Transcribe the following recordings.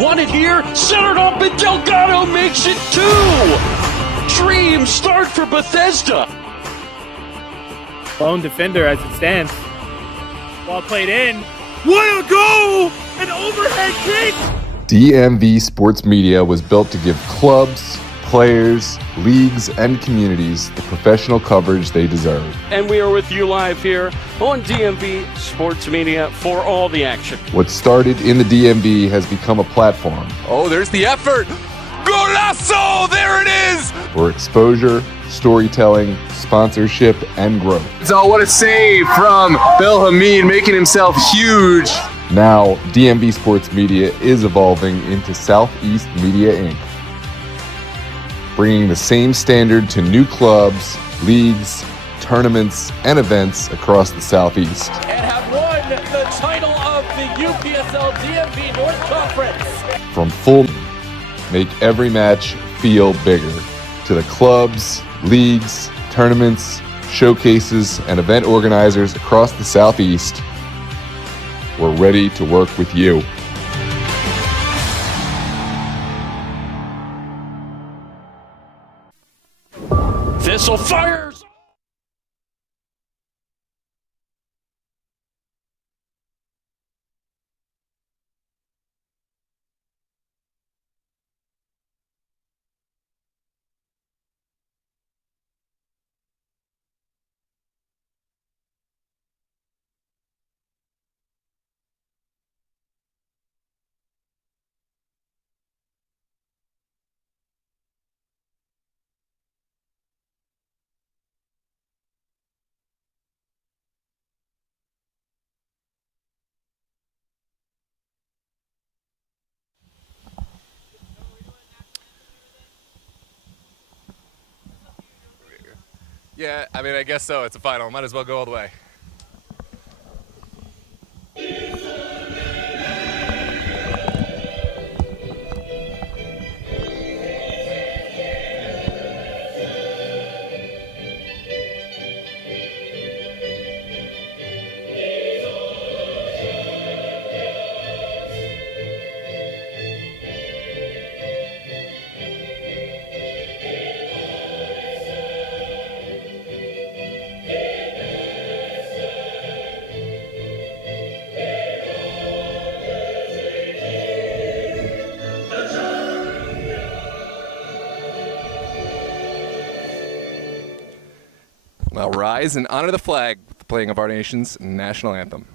won it here, centered up, and Delgado makes it 2. Dream start for Bethesda. Lone defender as it stands. Ball played in. What a goal! An overhead kick! DMV Sports Media was built to give clubs, players, leagues, and communities the professional coverage they deserve. And we are with you live here on DMV Sports Media for all the action. What started in the DMV has become a platform. Oh, there's the effort! Golazo! There it is! For exposure, storytelling, sponsorship, and growth. So what a save from Bill Hamid, making himself huge. Now, DMV Sports Media is evolving into Southeast Media Inc., bringing the same standard to new clubs, leagues, tournaments, and events across the Southeast. And have won the title of the UPSL DMV North Conference. From full, make every match feel bigger, to the clubs, leagues, tournaments, showcases, and event organizers across the Southeast, we're ready to work with you. Thistle fires! Yeah, I mean, I guess so. It's a final. Might as well go all the way. Now rise and honor the flag with the playing of our nation's national anthem.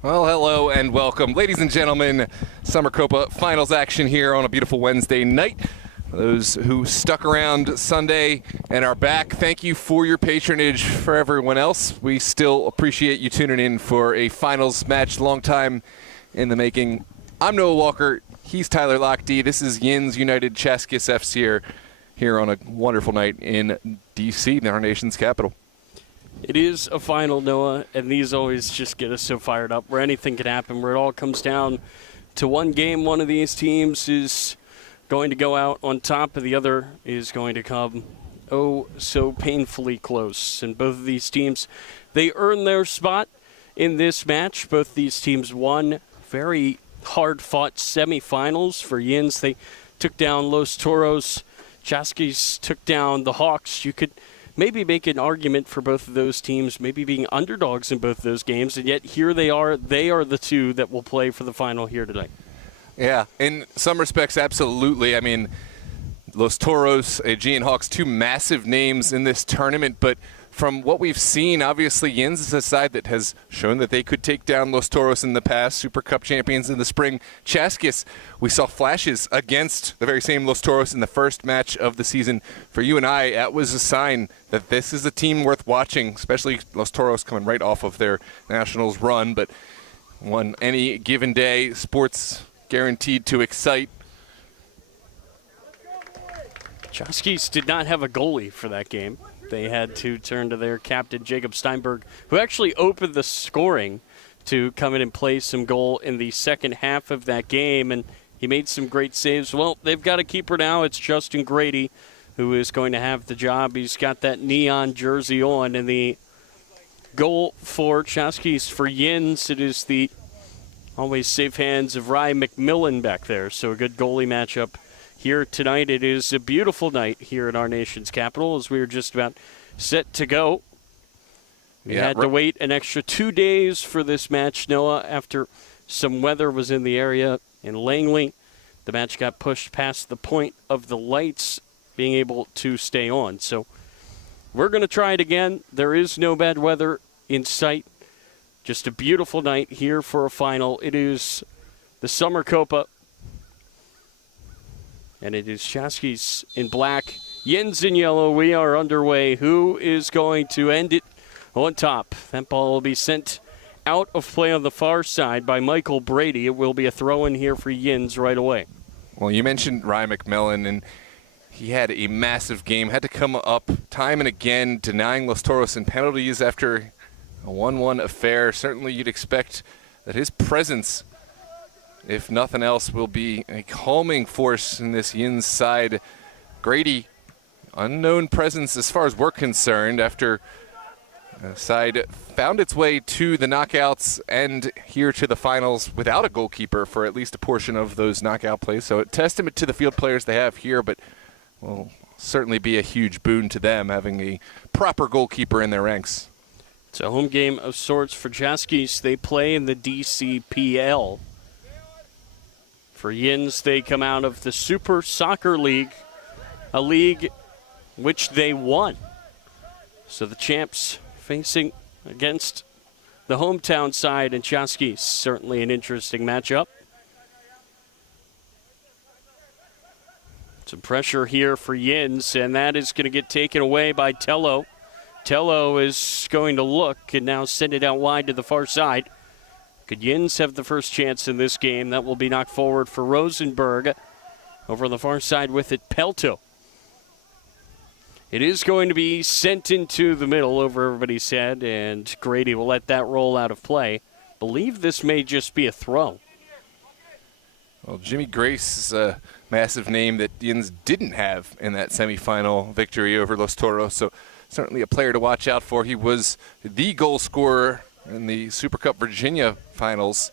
Well, hello and welcome. Ladies and gentlemen, Summer Copa finals action here on a beautiful Wednesday night. Those who stuck around Sunday and are back, thank you for your patronage. For everyone else, we still appreciate you tuning in for a finals match, long time in the making. I'm Noah Walker. He's Tyler Lochte. This is Yinz United Chaskis FC here on a wonderful night in D.C., our nation's capital. It is a final, Noah, and these always just get us so fired up where anything can happen, where it all comes down to one game. One of these teams is going to go out on top, and the other is going to come oh so painfully close. And both of these teams, they earned their spot in this match. Both these teams won very hard-fought semifinals. For Yinz, they took down Los Toros. Chaskis took down the Hawks. You could maybe make an argument for both of those teams maybe being underdogs in both of those games, and yet here they are. They are the two that will play for the final here tonight. Yeah, in some respects, absolutely. I mean, Los Toros, Aegean Hawks, two massive names in this tournament, but from what we've seen, obviously Yinz is a side that has shown that they could take down Los Toros in the past, Super Cup champions in the spring. Chaskis, we saw flashes against the very same Los Toros in the first match of the season. For you and I, that was a sign that this is a team worth watching, especially Los Toros coming right off of their Nationals run, but on any given day, sports guaranteed to excite. Chaskis did not have a goalie for that game. They had to turn to their captain, Jacob Steinberg, who actually opened the scoring to come in and play some goal in the second half of that game, and he made some great saves. Well, they've got a keeper now. It's Justin Grady, who is going to have the job. He's got that neon jersey on, and the goal for Chaskis for Yinz, it is the always safe hands of Ryan McMillan back there, so a good goalie matchup here tonight. It is a beautiful night here in our nation's capital as we are just about set to go. We had to wait an extra 2 days for this match, Noah, after some weather was in the area in Langley. The match got pushed past the point of the lights being able to stay on. So we're going to try it again. There is no bad weather in sight. Just a beautiful night here for a final. It is the Summer Copa. And it is Chaskis in black, Yinz in yellow. We are underway. Who is going to end it on top? That ball will be sent out of play on the far side by Michael Brady. It will be a throw-in here for Yinz right away. Well, you mentioned Ryan McMillan, and he had a massive game. Had to come up time and again, denying Los Toros in penalties after a 1-1 affair. Certainly you'd expect that his presence, if nothing else, will be a calming force in this Yinz side. Grady, unknown presence as far as we're concerned after the side found its way to the knockouts and here to the finals without a goalkeeper for at least a portion of those knockout plays. So a testament to the field players they have here, but will certainly be a huge boon to them having a proper goalkeeper in their ranks. It's a home game of sorts for Chaskis. They play in the DCPL. For Yinz, they come out of the Super Soccer League, a league which they won. So the champs facing against the hometown side, and Chaskis, certainly an interesting matchup. Some pressure here for Yinz, and that is going to get taken away by Tello. Tello is going to look and now send it out wide to the far side. Could Yinz have the first chance in this game? That will be knocked forward for Rosenberg. Over on the far side with it, Pelto. It is going to be sent into the middle over everybody's head, and Grady will let that roll out of play. Believe this may just be a throw. Well, Jimmy Grace is a massive name that Yinz didn't have in that semifinal victory over Los Toros, so certainly a player to watch out for. He was the goal scorer in the Super Cup Virginia finals,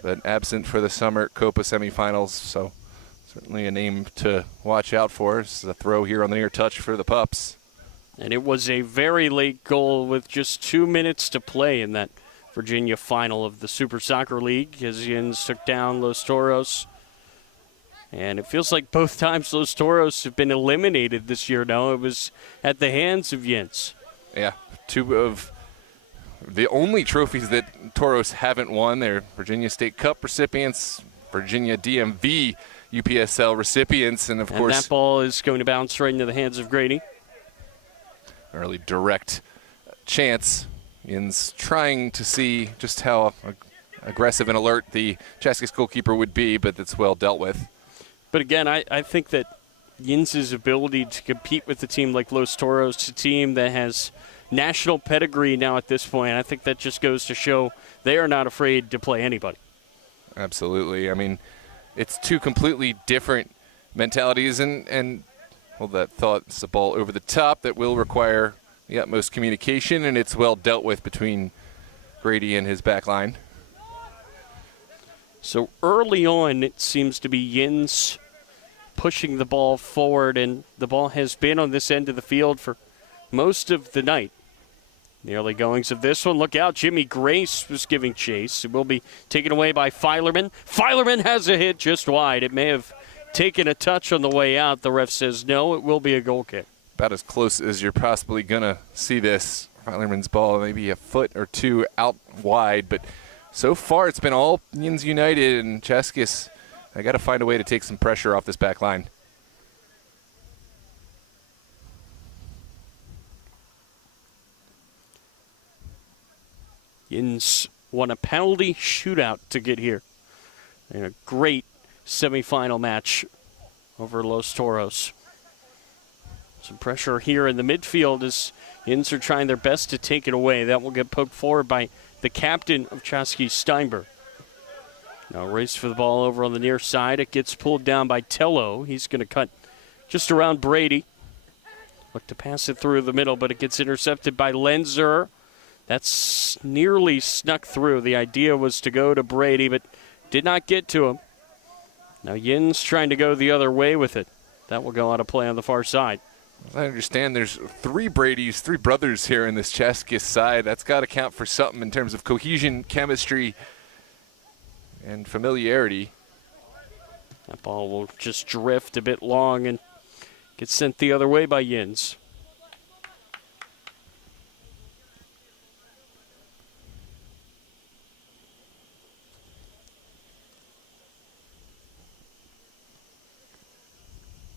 but absent for the Summer Copa semifinals, so certainly a name to watch out for. This is a throw here on the near touch for the Pups. And it was a very late goal with just 2 minutes to play in that Virginia final of the Super Soccer League as Yinz took down Los Toros. And it feels like both times Los Toros have been eliminated this year now. It was at the hands of Yinz. Yeah, two of the only trophies that Toros haven't won. They're Virginia State Cup recipients, Virginia DMV UPSL recipients, and course that ball is going to bounce right into the hands of Grady. Early direct chance. Yinz trying to see just how aggressive and alert the Chaskis goalkeeper would be, but it's well dealt with. But again, I think that Yinz's ability to compete with a team like Los Toros, a team that has national pedigree now at this point, I think that just goes to show they are not afraid to play anybody. Absolutely. I mean, it's two completely different mentalities, and Hold that thought. It's a ball over the top that will require the utmost communication, and it's well dealt with between Grady and his back line. So early on, it seems to be Yinz pushing the ball forward, and the ball has been on this end of the field for most of the night. The early goings of this one, look out, Jimmy Grace was giving chase. It will be taken away by Filerman. Filerman has a hit just wide. It may have taken a touch on the way out. The ref says no, it will be a goal kick. About as close as you're possibly going to see this. Filerman's ball maybe a foot or two out wide, but so far it's been all Yinz United, and Chaskis, I got to find a way to take some pressure off this back line. Yinz won a penalty shootout to get here. In a great semifinal match over Los Toros. Some pressure here in the midfield as Yinz are trying their best to take it away. That will get poked forward by the captain of Chaskis, Steinberg. Now race for the ball over on the near side. It gets pulled down by Tello. He's going to cut just around Brady. Look to pass it through the middle, but it gets intercepted by Lenzer. That's nearly snuck through. The idea was to go to Brady, but did not get to him. Now Yinz trying to go the other way with it. That will go out of play on the far side. As I understand, there's three Bradys, three brothers here in this Chaskis side. That's got to count for something in terms of cohesion, chemistry, and familiarity. That ball will just drift a bit long and get sent the other way by Yinz.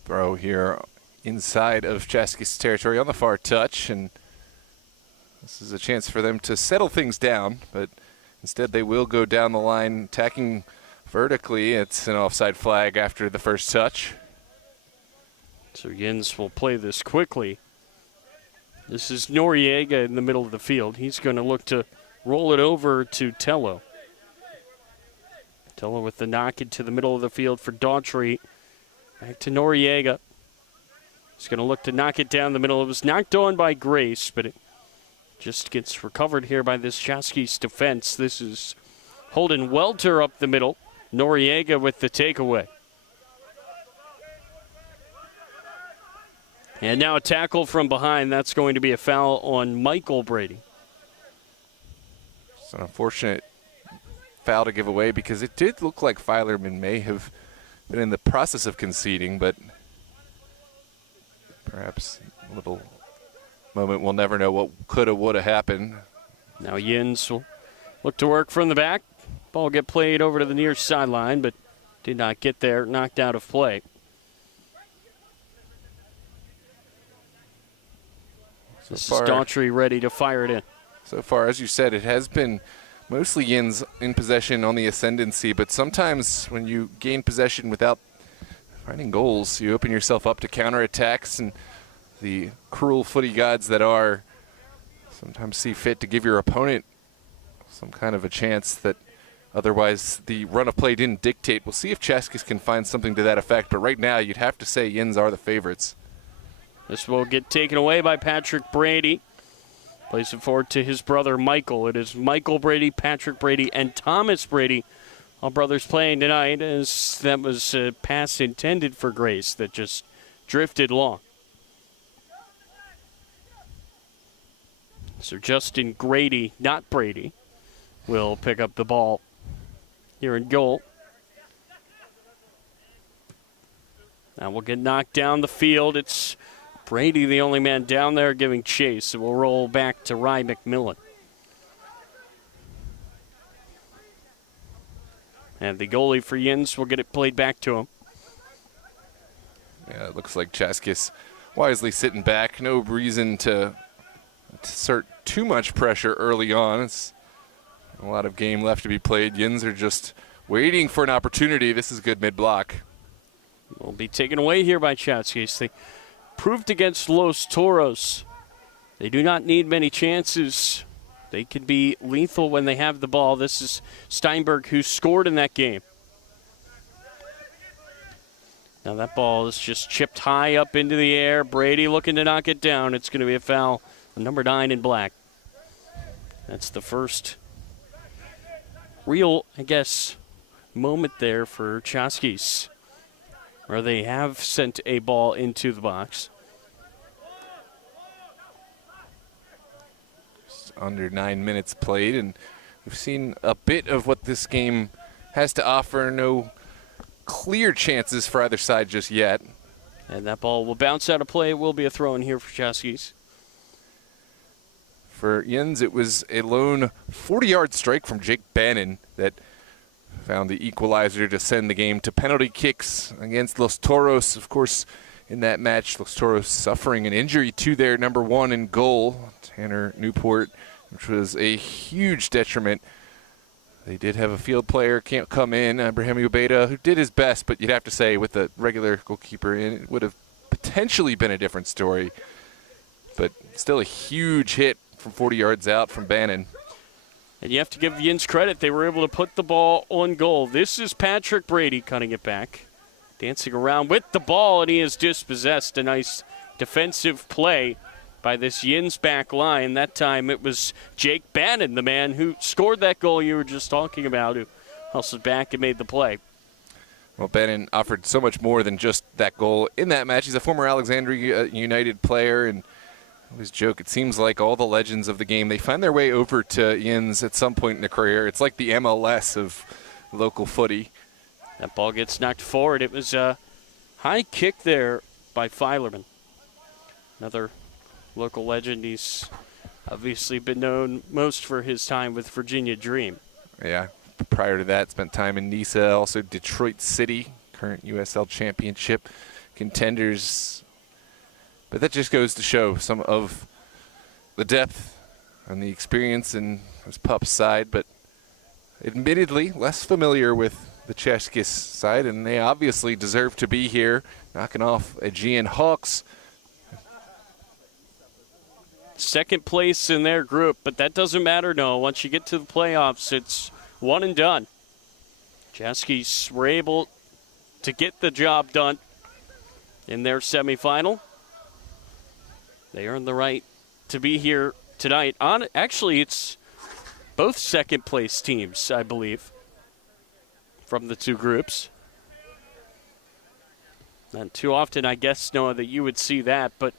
Throw here inside of Chaskis territory on the far touch, and this is a chance for them to settle things down, but instead they will go down the line attacking vertically. It's an offside flag after the first touch. So Yinz will play this quickly. This is Noriega in the middle of the field. He's going to look to roll it over to Tello. Tello with the knock into the middle of the field for Daughtry. Back to Noriega. He's going to look to knock it down the middle. It was knocked on by Grace, but it just gets recovered here by this Chaskis defense. This is Holden Welter up the middle. Noriega with the takeaway. And now a tackle from behind. That's going to be a foul on Michael Brady. It's an unfortunate foul to give away because it did look like Filerman may have been in the process of conceding, but perhaps a little moment we'll never know what could have, would have happened. Now Yinz will look to work from the back. Ball get played over to the near sideline, but did not get there, knocked out of play. This is Daughtry ready to fire it in. So far, as you said, it has been mostly Yinz in possession on the ascendancy, but sometimes when you gain possession without finding goals, you open yourself up to counterattacks, and the cruel footy gods that are sometimes see fit to give your opponent some kind of a chance that otherwise the run of play didn't dictate. We'll see if Chaskis can find something to that effect, but right now you'd have to say Yinz are the favorites. This will get taken away by Patrick Brady. Plays it forward to his brother Michael. It is Michael Brady, Patrick Brady, and Thomas Brady. All brothers playing tonight, as that was a pass intended for Grace that just drifted long. So Justin Grady, not Brady, will pick up the ball here in goal. Now we'll get knocked down the field. It's Brady, the only man down there giving chase. It will roll back to Rye McMillan. And the goalie for Yinz will get it played back to him. Yeah, it looks like Chaskis wisely sitting back. No reason to exert too much pressure early on. It's a lot of game left to be played. Yinz are just waiting for an opportunity. This is good mid-block. Will be taken away here by Chaskis. They proved against Los Toros. They do not need many chances. They can be lethal when they have the ball. This is Steinberg, who scored in that game. Now that ball is just chipped high up into the air. Brady looking to knock it down. It's going to be a foul on number 9 in black. That's the first real, I guess, moment there for Chaskis, where they have sent a ball into the box. It's under 9 minutes played, and we've seen a bit of what this game has to offer. No clear chances for either side just yet. And that ball will bounce out of play. It will be a throw in here for Chaskis. For Yinz, it was a lone 40-yard strike from Jake Bannon that found the equalizer to send the game to penalty kicks against Los Toros. Of course, in that match, Los Toros suffering an injury to their number 1 in goal, Tanner Newport, which was a huge detriment. They did have a field player can't come in, Ibrahim Ubeda, who did his best, but you'd have to say with the regular goalkeeper in, it would have potentially been a different story. But still a huge hit from 40 yards out from Bannon. And you have to give Yinz credit. They were able to put the ball on goal. This is Patrick Brady cutting it back, dancing around with the ball, and he has dispossessed. A nice defensive play by this Yinz back line. That time it was Jake Bannon, the man who scored that goal you were just talking about, who hustled back and made the play. Well, Bannon offered so much more than just that goal in that match. He's a former Alexandria United player, and I always joke, it seems like all the legends of the game, they find their way over to Yinz at some point in their career. It's like the MLS of local footy. That ball gets knocked forward. It was a high kick there by Filerman. Another local legend. He's obviously been known most for his time with Virginia Dream. Yeah, prior to that, spent time in Nisa, also Detroit City, current USL Championship contenders. But that just goes to show some of the depth and the experience in his Pup's side, but admittedly less familiar with the Chaskis side, and they obviously deserve to be here, knocking off Aegean Hawks. Second place in their group, but that doesn't matter, no. Once you get to the playoffs, it's one and done. Chaskis were able to get the job done in their semifinal. They earned the right to be here tonight. Actually, it's both second-place teams, I believe, from the two groups. Not too often, I guess, Noah, that you would see that, but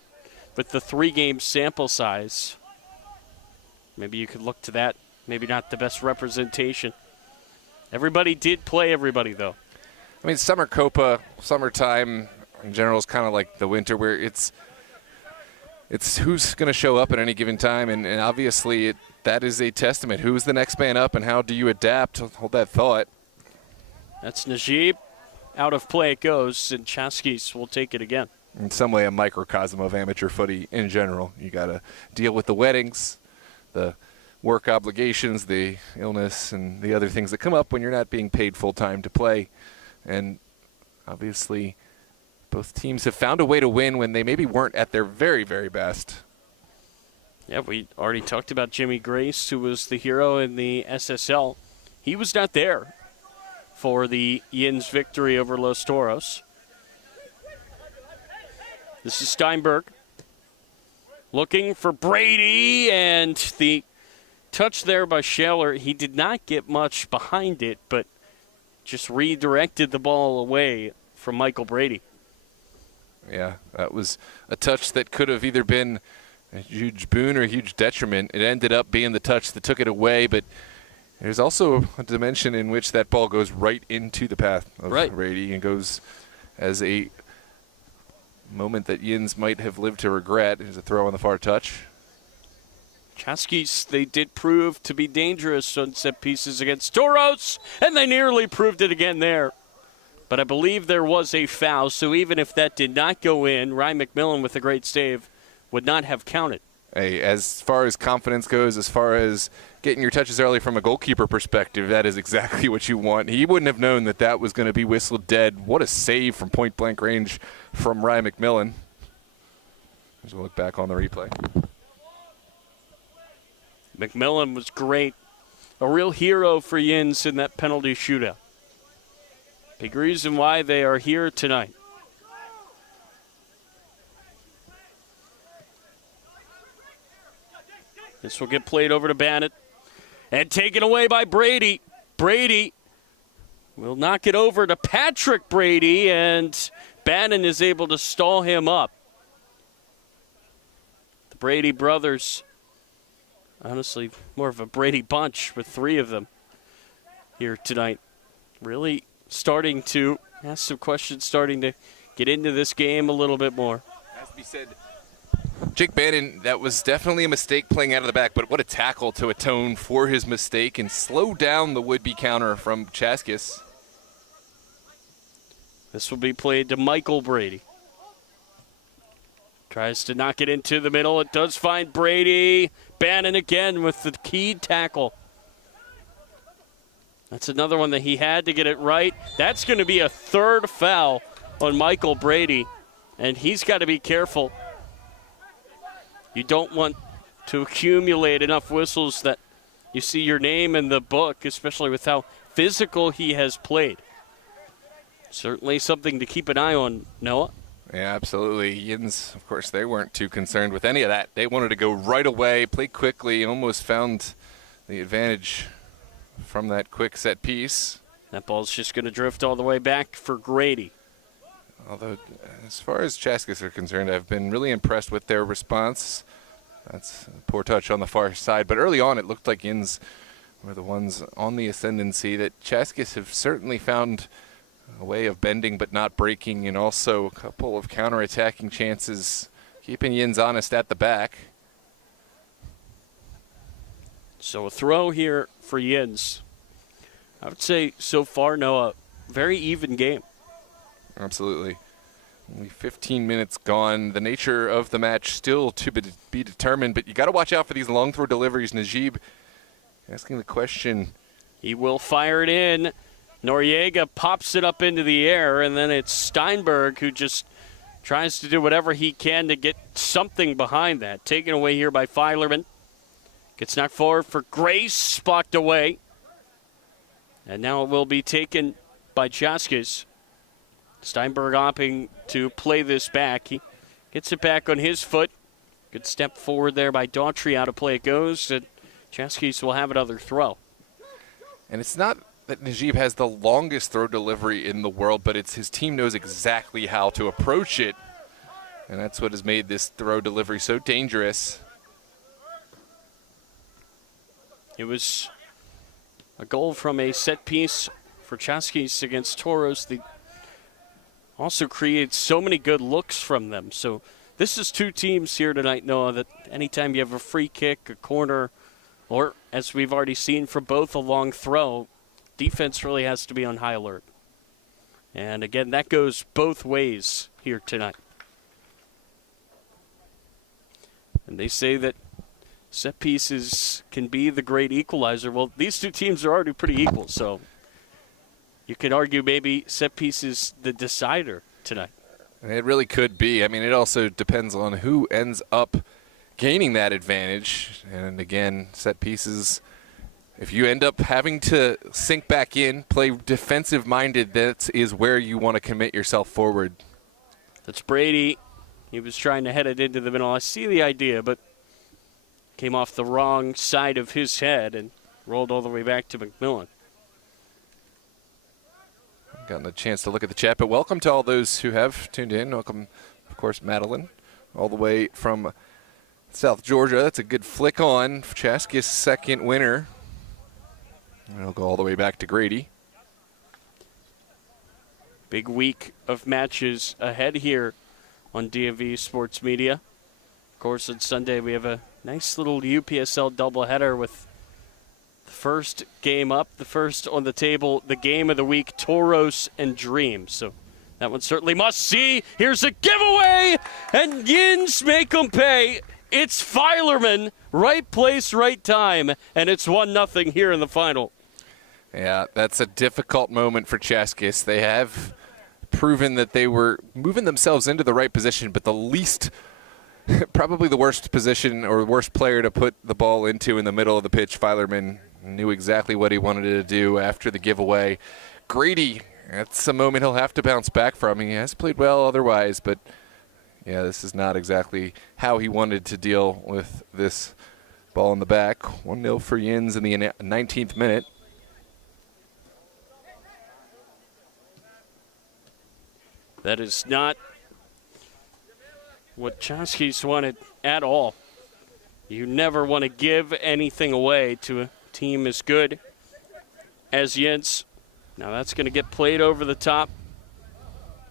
with the 3-game sample size, maybe you could look to that. Maybe not the best representation. Everybody did play everybody, though. I mean, summer Copa, summertime in general is kind of like the winter where it's who's going to show up at any given time, and obviously that is a testament. Who's the next man up, and how do you adapt? Hold that thought. That's Najib. Out of play it goes, and Chaskis will take it again. In some way, a microcosm of amateur footy in general. You got to deal with the weddings, the work obligations, the illness, and the other things that come up when you're not being paid full-time to play. And obviously, both teams have found a way to win when they maybe weren't at their very, very best. Yeah, we already talked about Jimmy Grace, who was the hero in the SSL. He was not there for the Yinz victory over Los Toros. This is Steinberg looking for Brady, and the touch there by Shaler. He did not get much behind it, but just redirected the ball away from Michael Brady. Yeah, that was a touch that could have either been a huge boon or a huge detriment. It ended up being the touch that took it away, but there's also a dimension in which that ball goes right into the path of Brady and goes as a moment that Yinz might have lived to regret. There's a throw on the far touch. Chaskis, they did prove to be dangerous on set pieces against Toros, and they nearly proved it again there. But I believe there was a foul, so even if that did not go in, Ryan McMillan with a great save would not have counted. Hey, as far as confidence goes, as far as getting your touches early from a goalkeeper perspective, that is exactly what you want. He wouldn't have known that that was going to be whistled dead. What a save from point-blank range from Ryan McMillan. As we look back on the replay. McMillan was great. A real hero for Yinz in that penalty shootout. Big reason why they are here tonight. This will get played over to Bannon and taken away by Brady. Brady will knock it over to Patrick Brady, and Bannon is able to stall him up. The Brady brothers, honestly, more of a Brady bunch with 3 of them here tonight. Really starting to ask some questions, starting to get into this game a little bit more. Has to be said, Jake Bannon, that was definitely a mistake playing out of the back, but what a tackle to atone for his mistake and slow down the would-be counter from Chaskis. This will be played to Michael Brady. Tries to knock it into the middle. It does find Brady. Bannon again with the key tackle. That's another one that he had to get it right. That's going to be a 3rd foul on Michael Brady, and he's got to be careful. You don't want to accumulate enough whistles that you see your name in the book, especially with how physical he has played. Certainly something to keep an eye on, Noah. Yeah, absolutely. Yinz, of course, they weren't too concerned with any of that. They wanted to go right away, play quickly, almost found the advantage from that quick set piece. That ball's just going to drift all the way back for Grady. Although, as far as Chaskis are concerned, I've been really impressed with their response. That's a poor touch on the far side. But early on, it looked like Yinz were the ones on the ascendancy. That Chaskis have certainly found a way of bending but not breaking, and also a couple of counterattacking chances, keeping Yinz honest at the back. So a throw here for Yinz. I would say so far, Noah, very even game. Absolutely. Only 15 minutes gone. The nature of the match still to be determined, but you got to watch out for these long throw deliveries. Najib asking the question. He will fire it in. Noriega pops it up into the air, and then it's Steinberg who just tries to do whatever he can to get something behind that. Taken away here by Filerman. Gets knocked forward for Grace, blocked away. And now it will be taken by Chaskis. Steinberg opting to play this back. He gets it back on his foot. Good step forward there by Daughtry. Out of play it goes. And Chaskis will have another throw. And it's not that Najib has the longest throw delivery in the world, but it's his team knows exactly how to approach it. And that's what has made this throw delivery so dangerous. It was a goal from a set piece for Chaskis against Toros. They also created so many good looks from them. So this is 2 teams here tonight, Noah, that anytime you have a free kick, a corner, or as we've already seen for both, a long throw, defense really has to be on high alert. And again, that goes both ways here tonight. And they say that set pieces can be the great equalizer. Well, these 2 teams are already pretty equal, so you could argue maybe set pieces the decider tonight. It really could be. I mean, it also depends on who ends up gaining that advantage. And again, set pieces, if you end up having to sink back in, play defensive-minded, that is where you want to commit yourself forward. That's Brady. He was trying to head it into the middle. I see the idea, but came off the wrong side of his head and rolled all the way back to McMillan. Gotten a chance to look at the chat, but welcome to all those who have tuned in. Welcome, of course, Madeline, all the way from South Georgia. That's a good flick on. Chaskis' second winner. And it'll go all the way back to Grady. Big week of matches ahead here on DMV Sports Media. Of course, on Sunday we have a nice little UPSL doubleheader with the first game up, the first on the table, the game of the week, Toros and Dreams. So that one certainly must see. Here's a giveaway, and Yinz make them pay. It's Filerman, right place, right time, and it's 1-0 here in the final. Yeah, that's a difficult moment for Chaskis. They have proven that they were moving themselves into the right position, but the least, probably the worst position or worst player to put the ball into in the middle of the pitch, Filerman knew exactly what he wanted to do after the giveaway. Grady, that's a moment he'll have to bounce back from. He has played well otherwise, but yeah, this is not exactly how he wanted to deal with this Ball in the back. 1-0 for Yinz in the 19th minute. That is not what Chaskis wanted at all. You never want to give anything away to a team as good as Yinz. Now that's going to get played over the top,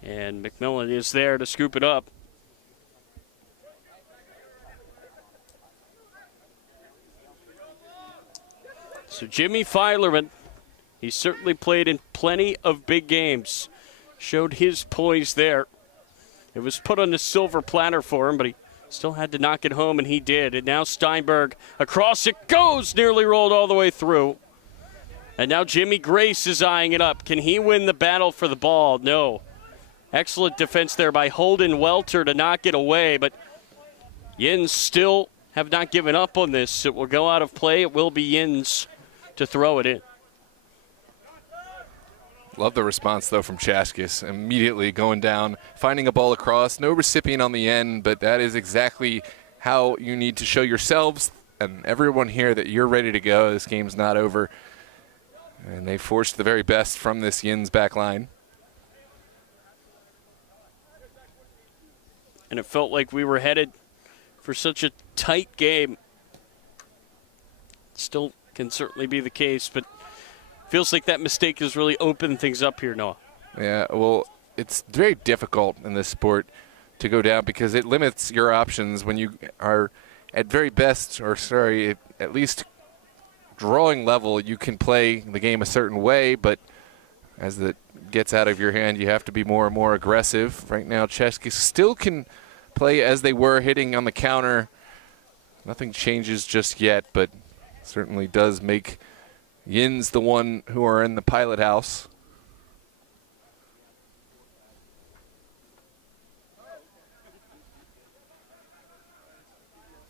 and McMillan is there to scoop it up. So Jimmy Filerman, he certainly played in plenty of big games. Showed his poise there. It was put on the silver platter for him, but he still had to knock it home, and he did. And now Steinberg, across it goes, nearly rolled all the way through. And now Jimmy Grace is eyeing it up. Can he win the battle for the ball? No. Excellent defense there by Holden Welter to knock it away, but Yinz still have not given up on this. It will go out of play. It will be Yinz to throw it in. Love the response, though, from Chaskis. Immediately going down, finding a ball across. No recipient on the end, but that is exactly how you need to show yourselves and everyone here that you're ready to go. This game's not over. And they forced the very best from this Yinz back line. And it felt like we were headed for such a tight game. Still can certainly be the case, but feels like that mistake has really opened things up here, Noah. Yeah, well, it's very difficult in this sport to go down because it limits your options when you are at very best, or sorry, at least drawing level. You can play the game a certain way, but as it gets out of your hand, you have to be more and more aggressive. Right now, Chaskis still can play as they were, hitting on the counter. Nothing changes just yet, but certainly does make Yinz the one who are in the pilot house.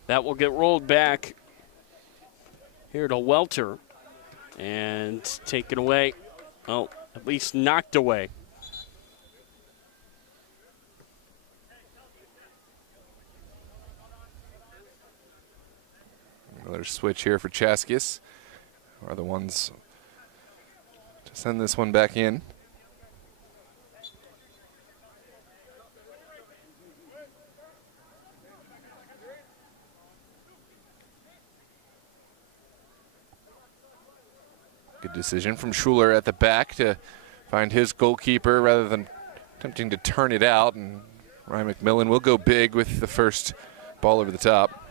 That will get rolled back here to Welter and taken away. Oh, at least knocked away. Another switch here for Chaskis. Are the ones to send this one back in. Good decision from Schuler at the back to find his goalkeeper rather than attempting to turn it out. And Ryan McMillan will go big with the first ball over the top.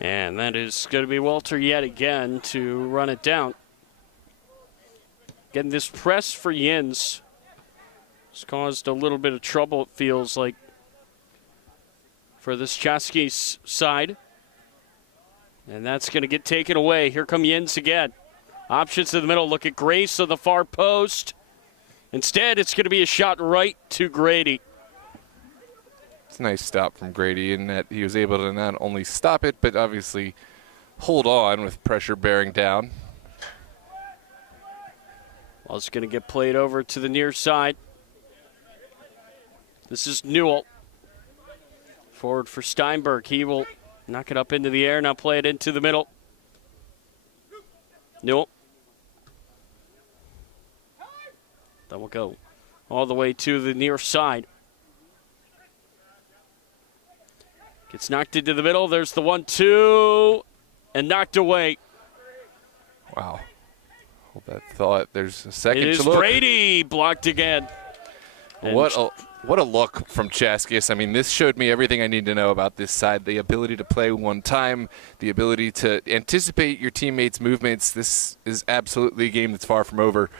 And that is going to be Welter yet again to run it down. Again, this press for Yinz has caused a little bit of trouble, it feels like, for this Chaskis side. And that's going to get taken away. Here come Yinz again. Options in the middle. Look at Grace on the far post. Instead, it's going to be a shot right to Grady. It's a nice stop from Grady in that he was able to not only stop it, but obviously hold on with pressure bearing down. Well, it's going to get played over to the near side. This is Newell. Forward for Steinberg. He will knock it up into the air, now play it into the middle. Newell. That will go all the way to the near side. Gets knocked into the middle. There's the 1-2 and knocked away. Wow. Hold that thought. There's a second to look. It is Brady blocked again. What a look from Chaskis. I mean, this showed me everything I need to know about this side. The ability to play one time, the ability to anticipate your teammates' movements. This is absolutely a game that's far from over.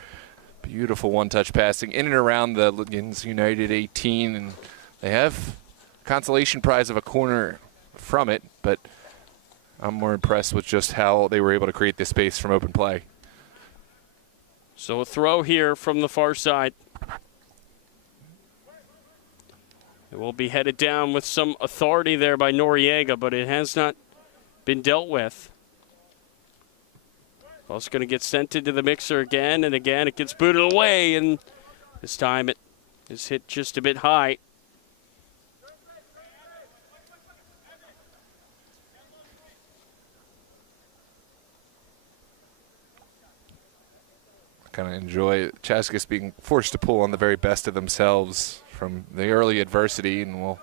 Beautiful one-touch passing in and around the Yinz United 18, and they have consolation prize of a corner from it, but I'm more impressed with just how they were able to create this space from open play. So a throw here from the far side. It will be headed down with some authority there by Noriega, but it has not been dealt with. Ball's going to get sent into the mixer again, and again it gets booted away, and this time it is hit just a bit high. kind of enjoy Chaskis being forced to pull on the very best of themselves from the early adversity, and we'll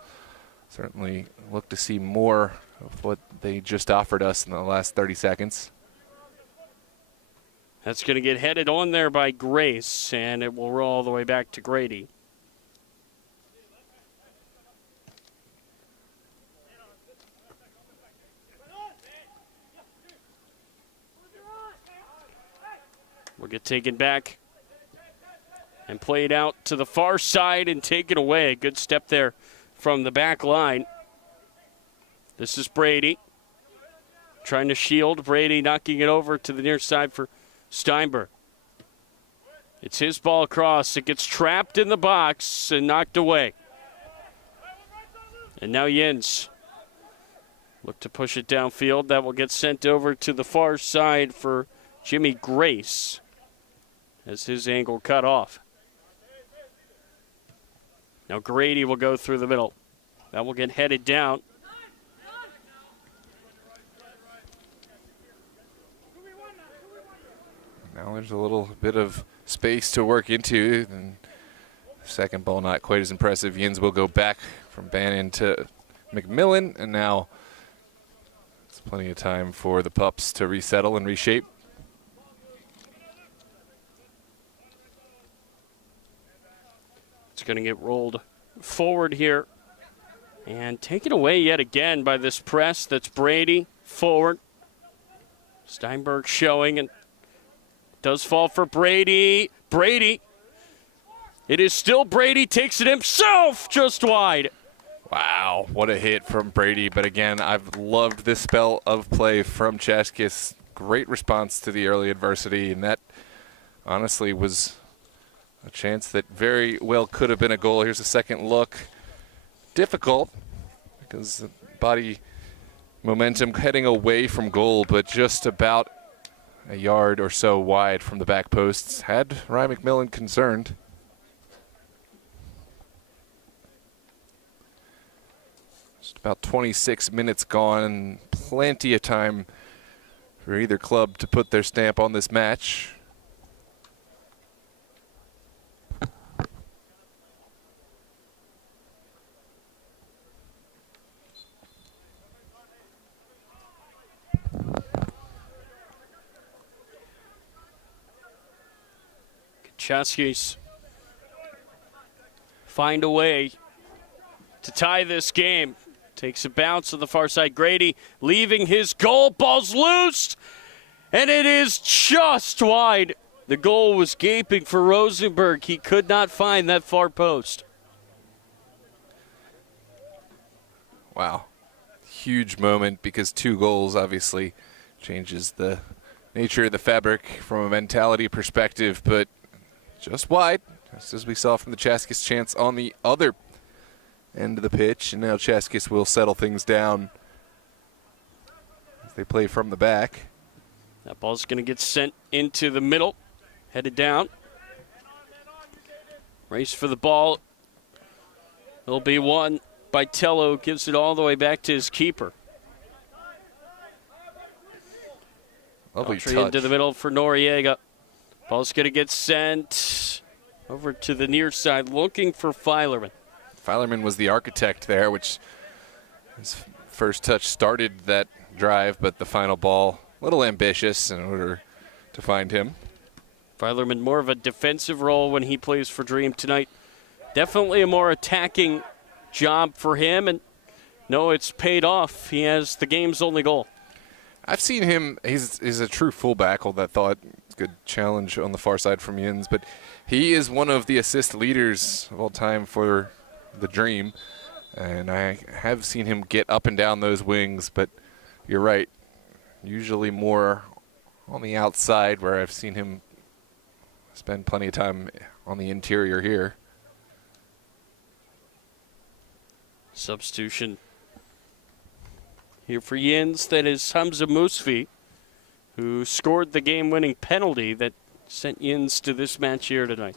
certainly look to see more of what they just offered us in the last 30 seconds. That's going to get headed on there by Grace, and it will roll all the way back to Grady. Will get taken back and played out to the far side and taken away. A good step there from the back line. This is Brady trying to shield. Brady knocking it over to the near side for Steinberg. It's his ball across. It gets trapped in the box and knocked away. And now Yinz look to push it downfield. That will get sent over to the far side for Jimmy Grace as his angle cut off. Now Grady will go through the middle. That will get headed down. Now there's a little bit of space to work into. And second ball not quite as impressive. Yinz will go back from Bannon to McMillan, and now it's plenty of time for the Pups to resettle and reshape. It's going to get rolled forward here and taken away yet again by this press. That's Brady forward. Steinberg showing, and does fall for Brady. Brady. It is still Brady, takes it himself just wide. Wow, what a hit from Brady. But again, I've loved this spell of play from Chaskis. Great response to the early adversity, and that honestly was a chance that very well could have been a goal. Here's a second look. Difficult because the body momentum heading away from goal, but just about a yard or so wide from the back posts. Had Ryan McMillan concerned. Just about 26 minutes gone, and plenty of time for either club to put their stamp on this match. Chaskis find a way to tie this game. Takes a bounce to the far side. Grady leaving his goal. Ball's loose, and it is just wide. The goal was gaping for Rosenberg. He could not find that far post. Wow. Huge moment, because 2 goals obviously changes the nature of the fabric from a mentality perspective, but just wide, just as we saw from the Chaskis chance on the other end of the pitch. And now Chaskis will settle things down as they play from the back. That ball's going to get sent into the middle, headed down. Race for the ball. It'll be won by Tello, gives it all the way back to his keeper. Lovely Entry touch. into the middle for Noriega. Ball's going to get sent over to the near side, looking for Filerman. Filerman was the architect there, which his first touch started that drive, but the final ball a little ambitious in order to find him. Filerman more of a defensive role when he plays for Dream tonight. Definitely a more attacking job for him, and no, it's paid off. He has the game's only goal. I've seen him, he's a true fullback, although that thought good challenge on the far side from Yinz, but he is one of the assist leaders of all time for the Dream, and I have seen him get up and down those wings, but you're right, usually more on the outside, where I've seen him spend plenty of time on the interior here. Substitution here for Yinz. That is Hamza Musfi, who scored the game-winning penalty that sent Yinz to this match here tonight.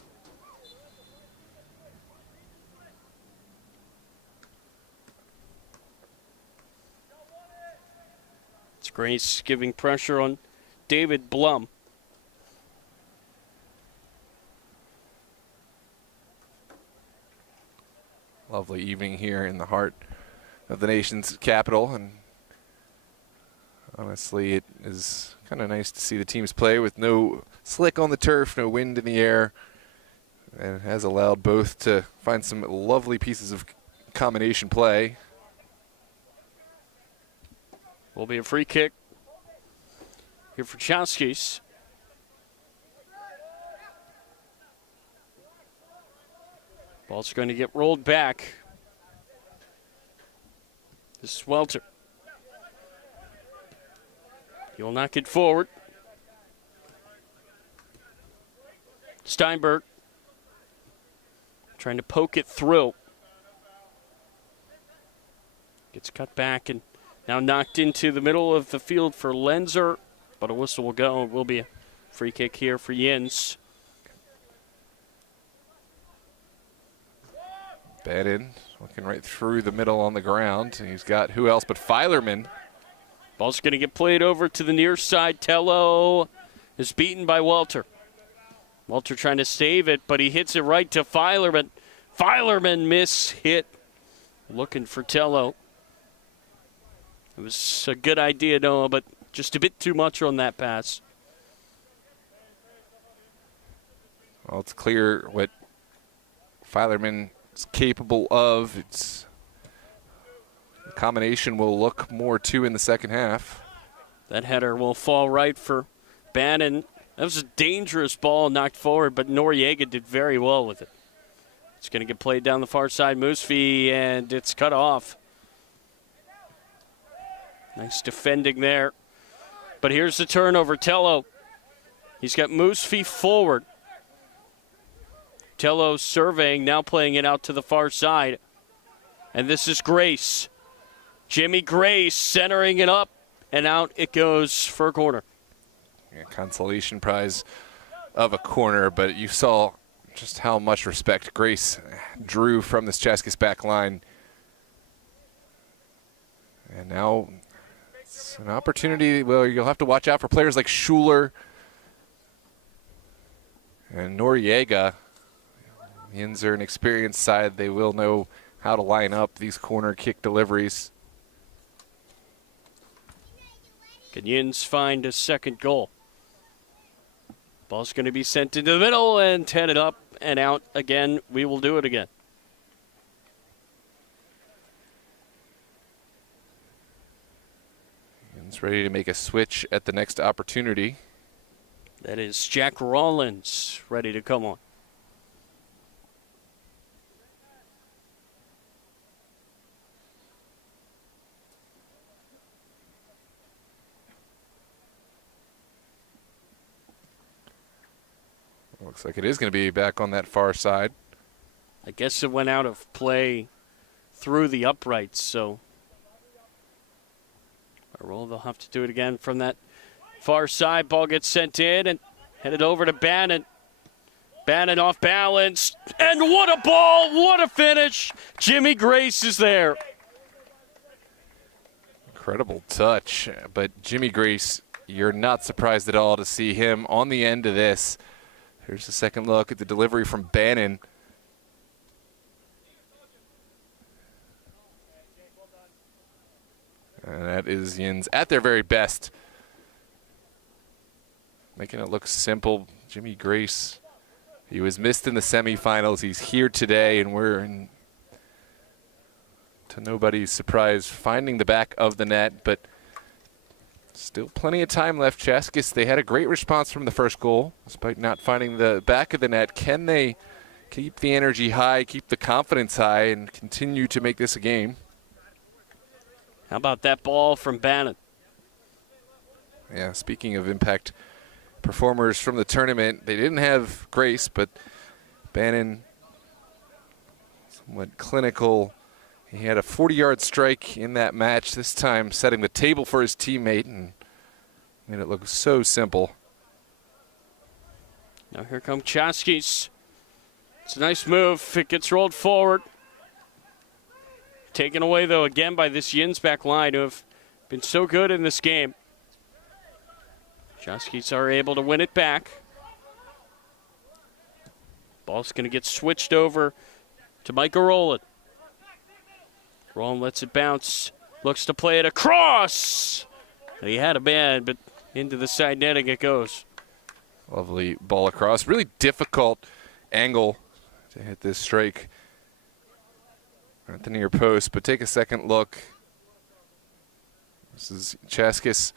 It's Grace giving pressure on David Blum. lovely evening here in the heart of the nation's capital, and honestly, it is kind of nice to see the teams play with no slick on the turf, no wind in the air, and it has allowed both to find some lovely pieces of combination play. Will be a free kick here for Chaskis. Ball's going to get rolled back. This is Welter. He'll knock it forward. Steinberg trying to poke it through. Gets cut back and now knocked into the middle of the field for Lenzer, but a whistle will go. It will be a free kick here for Yinz. Bannon looking right through the middle on the ground. He's got who else but Filerman. Ball's going to get played over to the near side. Tello is beaten by Welter. Welter trying to save it, but he hits it right to Filerman. Filerman hit. Looking for Tello. It was a good idea, Noah, but just a bit too much on that pass. Well, it's clear what Filerman is capable of. It's the combination will look more to in the second half. That header will fall right for Bannon. That was a dangerous ball knocked forward, but Noriega did very well with it. It's going to get played down the far side. Musfi, and it's cut off. Nice defending there. But here's the turnover. Tello. He's got Musfi forward. Tello surveying, now playing it out to the far side. And this is Grace. Jimmy Grace centering it up, and out it goes for a corner. Yeah, consolation prize of a corner, but you saw just how much respect Grace drew from this Chaskis back line. And now it's an opportunity where you'll have to watch out for players like Schuler and Noriega. Yinz are an experienced side. They will know how to line up these corner kick deliveries. Can Yinz find a second goal? Ball's going to be sent into the middle and headed up and out again. We will do it again. Yinz ready to make a switch at the next opportunity. That is Jack Rollins ready to come on. Looks like it is going to be back on that far side. I guess it went out of play through the uprights, so they'll have to do it again from that far side. Ball gets sent in and headed over to Bannon. Bannon off balance, and what a ball, what a finish. Jimmy Grace is there. Incredible touch, but Jimmy Grace, you're not surprised at all to see him on the end of this. Here's a second look at the delivery from Bannon. And that is Yinz at their very best. Making it look simple. Jimmy Grace, he was missed in the semifinals. He's here today, and we're in, to nobody's surprise, finding the back of the net, but still plenty of time left. Chaskis, they had a great response from the first goal, despite not finding the back of the net. Can they keep the energy high, keep the confidence high, and continue to make this a game? How about that ball from Bannon? Yeah, speaking of impact performers from the tournament, they didn't have Grace, but Bannon, somewhat clinical. He had a 40-yard strike in that match, this time setting the table for his teammate, and made it look so simple. Now here come Chaskis. It's a nice move. It gets rolled forward. Taken away, though, again by this Yinz back line, who have been so good in this game. Chaskis are able to win it back. Ball's going to get switched over to Micah Rowland. Roland lets it bounce. Looks to play it across. He had a man, but into the side netting it goes. Lovely ball across. Really difficult angle to hit this strike at the near post, but take a second look. This is Chaskis,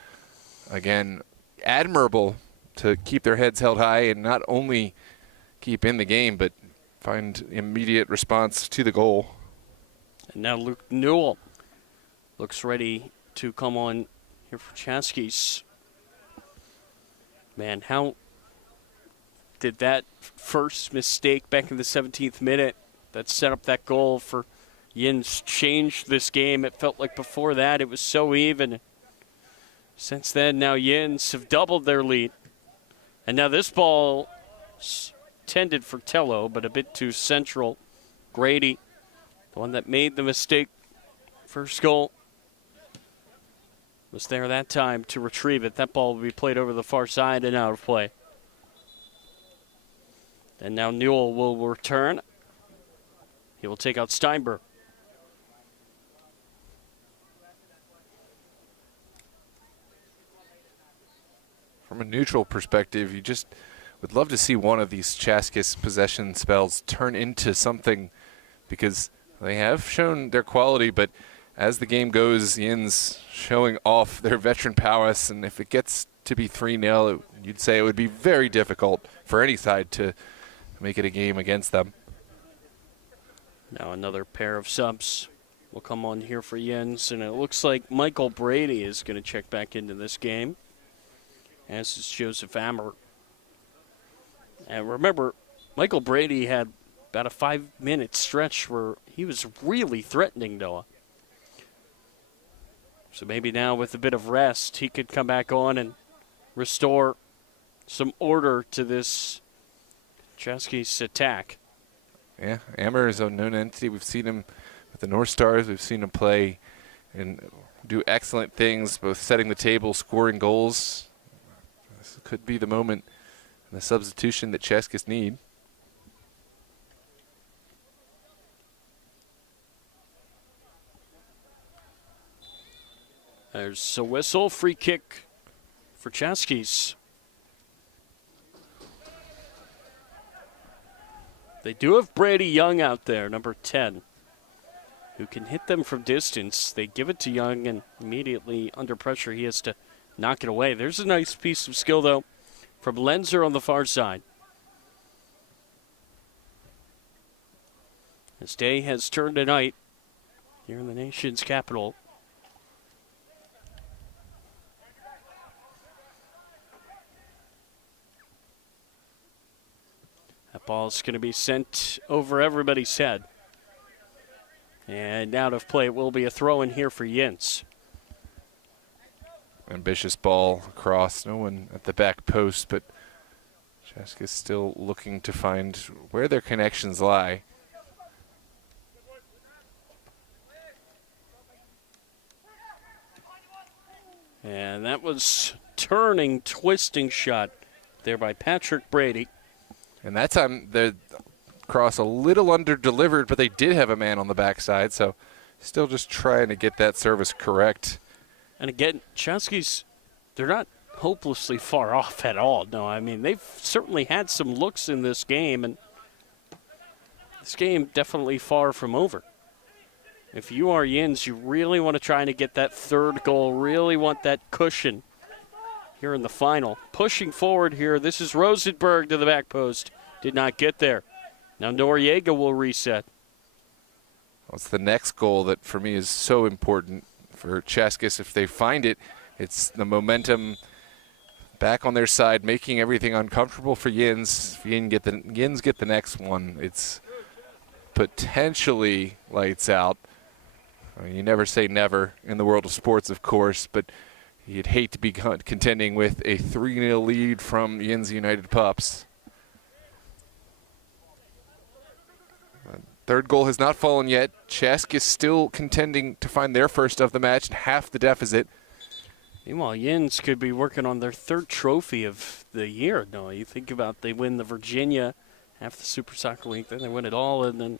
again, admirable to keep their heads held high and not only keep in the game, but find immediate response to the goal. And now Luke Newell looks ready to come on here for Chaskis. Man, how did that first mistake back in the 17th minute that set up that goal for Yinz change this game? It felt like before that it was so even. Since then, now Yinz have doubled their lead. And now this ball tended for Tello, but a bit too central. Grady, the one that made the mistake, first goal, was there that time to retrieve it. That ball will be played over the far side and out of play. And now Newell will return. He will take out Steinberg. From a neutral perspective, you just would love to see one of these Chaskis possession spells turn into something, because they have shown their quality, but as the game goes, Yinz showing off their veteran prowess, and if it gets to be 3-0, you'd say it would be very difficult for any side to make it a game against them. Now another pair of subs will come on here for Yinz, and it looks like Michael Brady is going to check back into this game, as is Joseph Ammer. And remember, Michael Brady had about a 5-minute stretch where he was really threatening Noah. So maybe now with a bit of rest, he could come back on and restore some order to this Chaskis attack. Yeah, Ammer is a known entity. We've seen him with the North Stars. We've seen him play and do excellent things, both setting the table, scoring goals. This could be the moment and the substitution that Chaskis need. There's a whistle, free kick for Chaskis. They do have Brady Young out there, number 10, who can hit them from distance. They give it to Young, and immediately under pressure, he has to knock it away. There's a nice piece of skill, though, from Lenzer on the far side. This day has turned to night here in the nation's capital. That ball's going to be sent over everybody's head. And out of play, it will be a throw in here for Yinz. Ambitious ball across, no one at the back post, but Chaskis still looking to find where their connections lie. And that was turning, twisting shot there by Patrick Brady. And that time the cross a little under-delivered, but they did have a man on the backside, so still just trying to get that service correct. And again, Chaskis, they're not hopelessly far off at all. No, I mean, they've certainly had some looks in this game, and this game definitely far from over. If you are Yinz, you really want to try to get that third goal, really want that cushion here in the final. Pushing forward here, this is Rosenberg to the back post. Did not get there. Now Noriega will reset. Well, it's the next goal that for me is so important for Chaskis. If they find it, it's the momentum back on their side, making everything uncomfortable for Yinz. If Yinz get the next one, it's potentially lights out. I mean, you never say never in the world of sports, of course, but you'd hate to be contending with a 3-0 lead from Yinz United Pups. Third goal has not fallen yet. Chaskis still contending to find their first of the match and half the deficit. Meanwhile, Yinz could be working on their third trophy of the year. No, you think about they win the Virginia, half the Super Soccer League, then they win it all, and then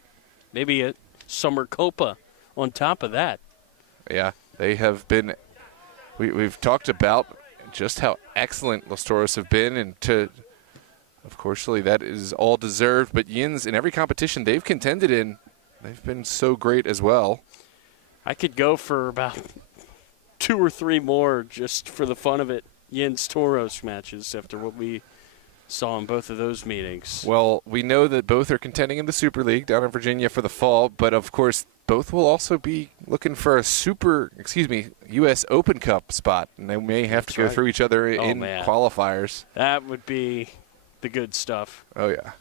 maybe a summer Copa on top of that. Yeah, they have been. We've talked about just how excellent Los Toros have been, and of course, that is all deserved. But Yinz, in every competition they've contended in, they've been so great as well. I could go for about 2 or 3 more just for the fun of it. Yinz Toros matches after what we saw in both of those meetings. Well, we know that both are contending in the Super League down in Virginia for the fall, but of course both will also be looking for a U.S. Open Cup spot, and they may have to go through each other in qualifiers. That would be the good stuff. Oh, yeah.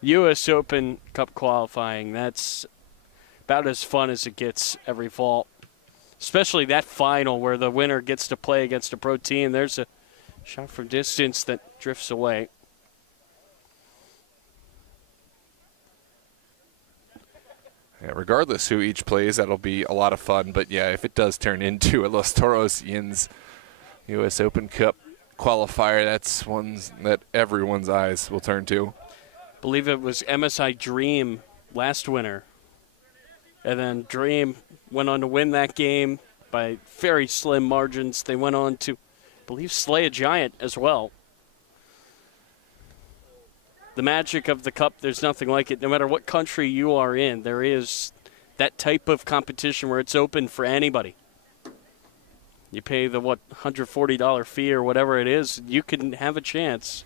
U.S. Open Cup qualifying, that's about as fun as it gets every fall. Especially that final where the winner gets to play against a pro team. There's a shot from distance that drifts away. Yeah, regardless who each plays, that'll be a lot of fun. But, yeah, if it does turn into a Los Toros Yinz U.S. Open Cup qualifier, that's one that everyone's eyes will turn to. I believe it was MSI Dream last winter. And then Dream went on to win that game by very slim margins. They went on to, I believe, slay a giant as well. The magic of the Cup, there's nothing like it. No matter what country you are in, there is that type of competition where it's open for anybody. You pay the, $140 fee or whatever it is, you can have a chance.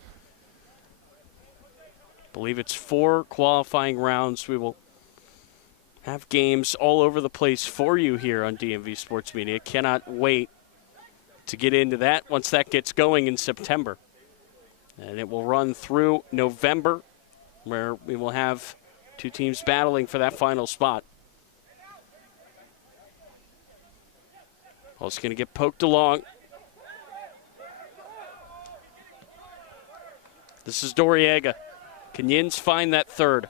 I believe it's 4 qualifying rounds. We will have games all over the place for you here on DMV Sports Media. Cannot wait to get into that once that gets going in September. And it will run through November, where we will have 2 teams battling for that final spot. Ball's going to get poked along. This is Doriega. Can Yinz find that third?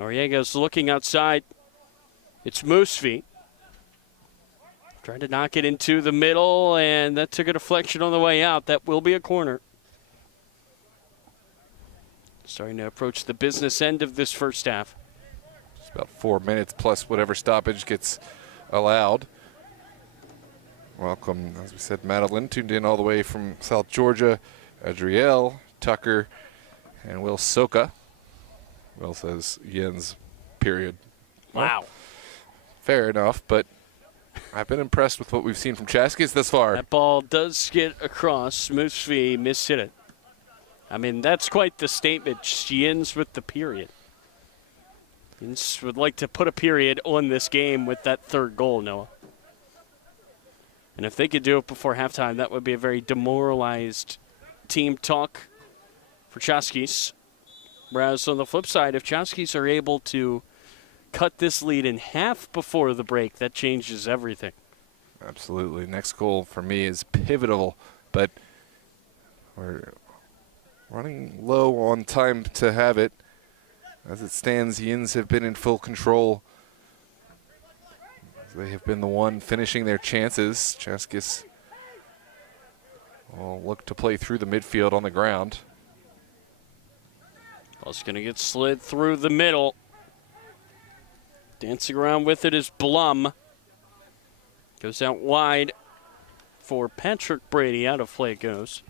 Noriega's looking outside. It's Moosvi. Trying to knock it into the middle, and that took a deflection on the way out. That will be a corner. Starting to approach the business end of this first half. It's about 4 minutes plus whatever stoppage gets allowed. Welcome, as we said, Madeline tuned in all the way from South Georgia. Adriel, Tucker, and Will Soka. Will says Yinz, period. Wow. Fair enough, but I've been impressed with what we've seen from Chaskis thus far. That ball does get across. Moosvi mishit it. I mean, that's quite the statement. Yinz with the period. Yinz would like to put a period on this game with that third goal, Noah. And if they could do it before halftime, that would be a very demoralized team talk for Chaskis. Whereas on the flip side, if Chaskis are able to cut this lead in half before the break, that changes everything. Absolutely. Next goal for me is pivotal, but we're running low on time to have it. As it stands, Yinz have been in full control. They have been the one finishing their chances. Chaskis will look to play through the midfield on the ground. Ball's going to get slid through the middle. Dancing around with it is Blum. Goes out wide for Patrick Brady. Out of play it goes.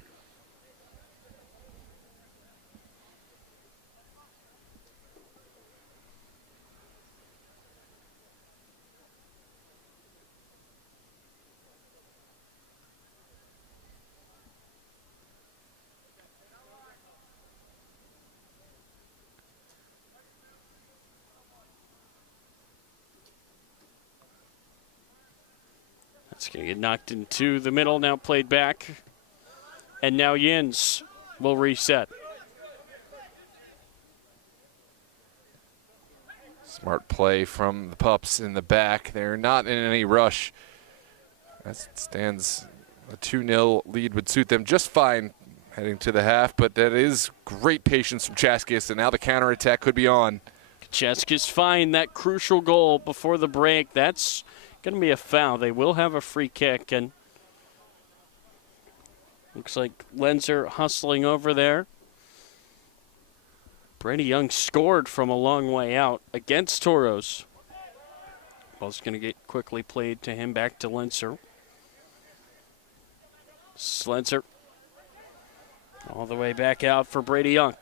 It's going to get knocked into the middle, now played back. And now Yinz will reset. Smart play from the Pups in the back. They're not in any rush. As it stands, a 2-0 lead would suit them just fine heading to the half, but that is great patience from Chaskis, and now the counterattack could be on. Chaskis find that crucial goal before the break. That's going to be a foul. They will have a free kick, and looks like Lenzer hustling over there. Brady Young scored from a long way out against Toros. Ball's going to get quickly played to him, back to Lenser. Slenser all the way back out for Brady Young.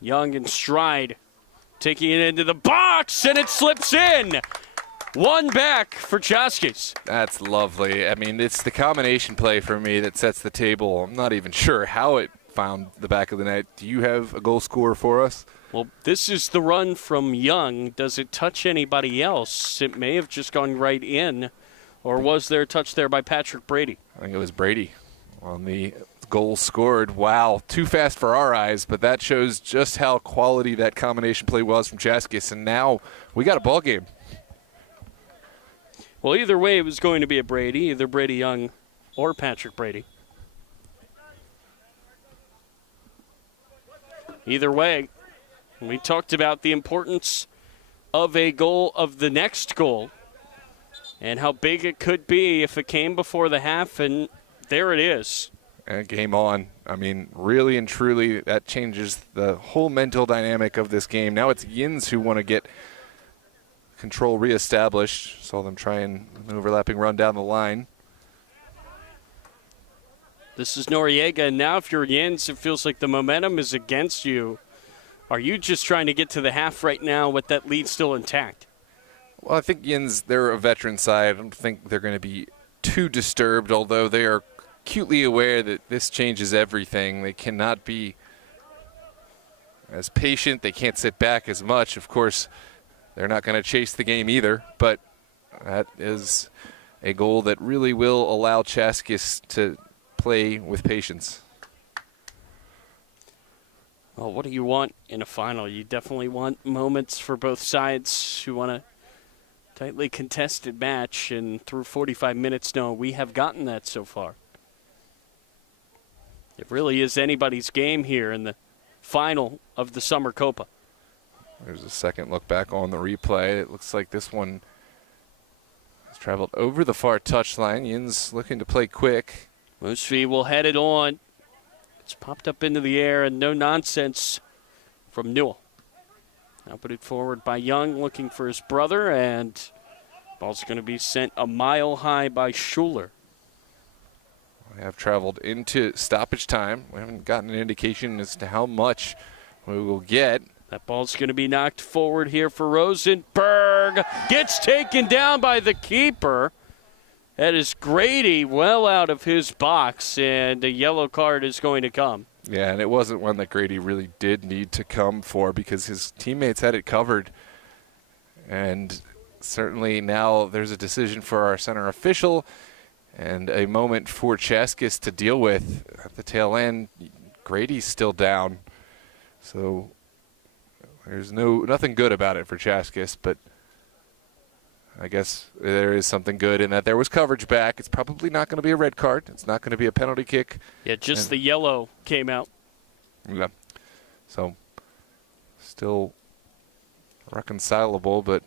Young in stride, taking it into the box, and it slips in. One back for Chaskis. That's lovely. I mean, it's the combination play for me that sets the table. I'm not even sure how it found the back of the net. Do you have a goal scorer for us? Well, this is the run from Young. Does it touch anybody else? It may have just gone right in. Or was there a touch there by Patrick Brady? I think it was Brady on the goal scored. Wow, too fast for our eyes, but that shows just how quality that combination play was from Chaskis. And now we got a ball game. Well, either way, it was going to be a Brady, either Brady Young or Patrick Brady. Either way, we talked about the importance of a goal, of the next goal, and how big it could be if it came before the half, and there it is. And game on. I mean, really and truly, that changes the whole mental dynamic of this game. Now it's Yinz who want to get control reestablished. Saw them try an overlapping run down the line. This is Noriega, and now if you're Yinz, it feels like the momentum is against you. Are you just trying to get to the half right now with that lead still intact? Well, I think Yinz, they're a veteran side. I don't think they're going to be too disturbed, although they are acutely aware that this changes everything. They cannot be as patient. They can't sit back as much. Of course, they're not going to chase the game either, but that is a goal that really will allow Chaskis to play with patience. Well, what do you want in a final? You definitely want moments for both sides. You want a tightly contested match, and through 45 minutes, no, we have gotten that so far. It really is anybody's game here in the final of the Summer Copa. There's a second look back on the replay. It looks like this one has traveled over the far touchline. Yinz looking to play quick. Moosfi will head it on. It's popped up into the air, and no nonsense from Newell. Now put it forward by Young, looking for his brother, and ball's going to be sent a mile high by Schuler. We have traveled into stoppage time. We haven't gotten an indication as to how much we will get. That ball's going to be knocked forward here for Rosenberg. Gets taken down by the keeper. That is Grady well out of his box, and a yellow card is going to come. Yeah, and it wasn't one that Grady really did need to come for because his teammates had it covered. And certainly now there's a decision for our center official and a moment for Chaskis to deal with at the tail end. Grady's still down, so there's nothing good about it for Chaskis, but I guess there is something good in that there was coverage back. It's probably not going to be a red card. It's not going to be a penalty kick. Yeah, just the yellow came out. Yeah. So still reconcilable, but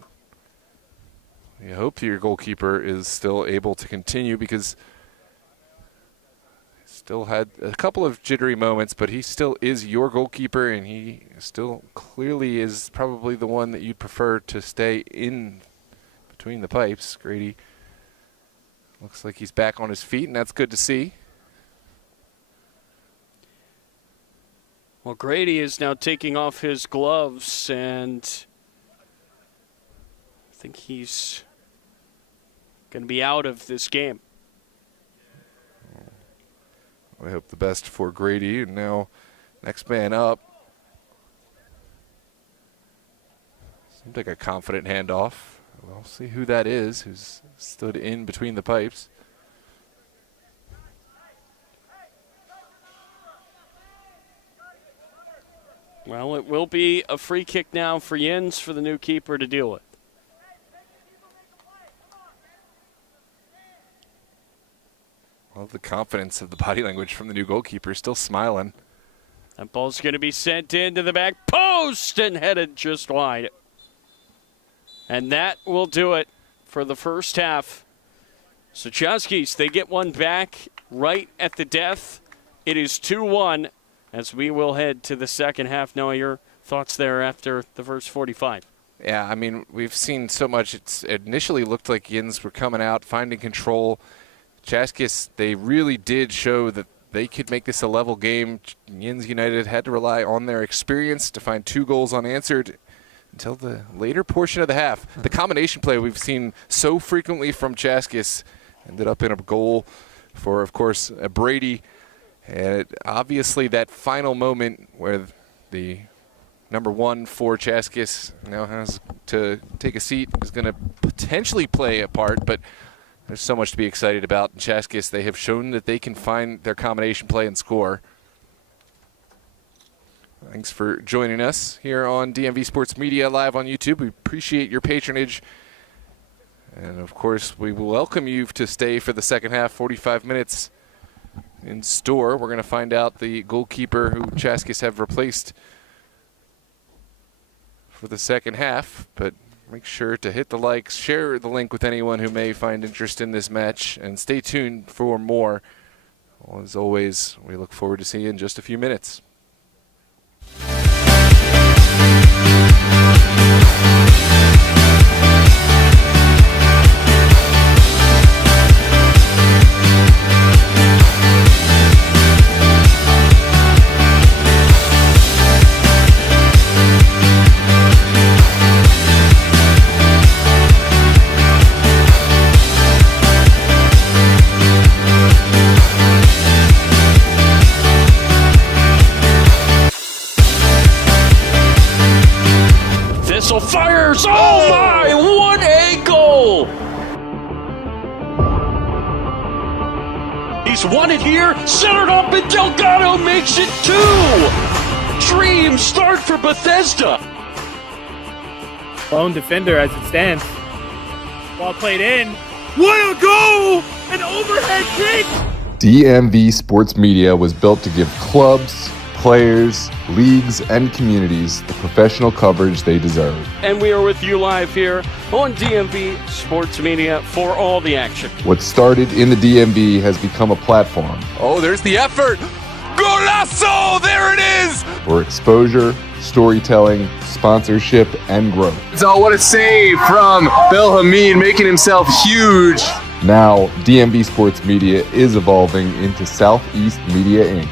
you hope your goalkeeper is still able to continue because he still had a couple of jittery moments, but he still is your goalkeeper, and he still clearly is probably the one that you'd prefer to stay in between the pipes. Grady looks like he's back on his feet, and that's good to see. Well, Grady is now taking off his gloves, and I think he's going to be out of this game. I hope the best for Grady, and now next man up. Seems like a confident handoff. We'll see who that is, who's stood in between the pipes. Well, it will be a free kick now for Yinz for the new keeper to deal with. Love the confidence of the body language from the new goalkeeper, still smiling. That ball's going to be sent into the back post and headed just wide. And that will do it for the first half. So Chaskis, they get one back right at the death. It is 2-1 as we will head to the second half. Noah, your thoughts there after the first 45? Yeah, I mean, we've seen so much. It initially looked like Yinz were coming out, finding control. Chaskis, they really did show that they could make this a level game. Yinz United had to rely on their experience to find 2 goals unanswered until the later portion of the half. The combination play we've seen so frequently from Chaskis ended up in a goal for, of course, Brady. And obviously that final moment where the number 1 for Chaskis now has to take a seat is going to potentially play a part, but there's so much to be excited about. In Chaskis, they have shown that they can find their combination play and score. Thanks for joining us here on DMV Sports Media live on YouTube. We appreciate your patronage. And, of course, we will welcome you to stay for the second half, 45 minutes in store. We're going to find out the goalkeeper who Chaskis have replaced for the second half. But make sure to hit the likes, share the link with anyone who may find interest in this match, and stay tuned for more. Well, as always, we look forward to seeing you in just a few minutes. Fires! Oh my! What a goal! He's won it here, centered up, and Delgado makes it 2! Dream start for Bethesda. Lone defender as it stands. Ball played in. What a goal! An overhead kick! DMV Sports Media was built to give clubs, players, leagues, and communities the professional coverage they deserve. And we are with you live here on DMV Sports Media for all the action. What started in the DMV has become a platform Oh, there's the effort. Golazo! There it is! for exposure, storytelling, sponsorship, and growth. So what a save from Bill Hamid, making himself huge. Now, DMV Sports Media is evolving into Southeast Media Inc.,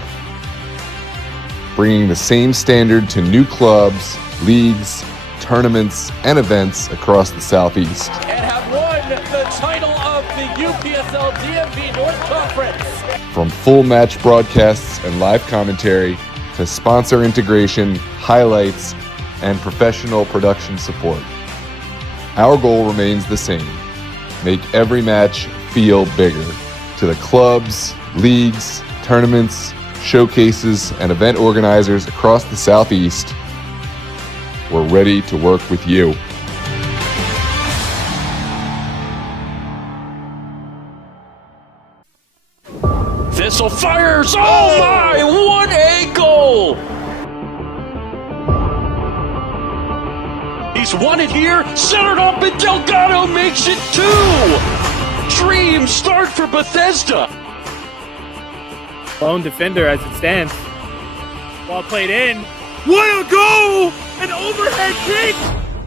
bringing the same standard to new clubs, leagues, tournaments, and events across the Southeast. And have won the title of the UPSL DMV North Conference. From full match broadcasts and live commentary to sponsor integration, highlights, and professional production support. Our goal remains the same: make every match feel bigger. To the clubs, leagues, tournaments, showcases, and event organizers across the Southeast, we're ready to work with you. Thistle fires! Oh my! What a goal! He's won it here, centered up, and Delgado makes it 2! Dream start for Bethesda. Lone defender as it stands. Ball played in. What a goal! An overhead kick!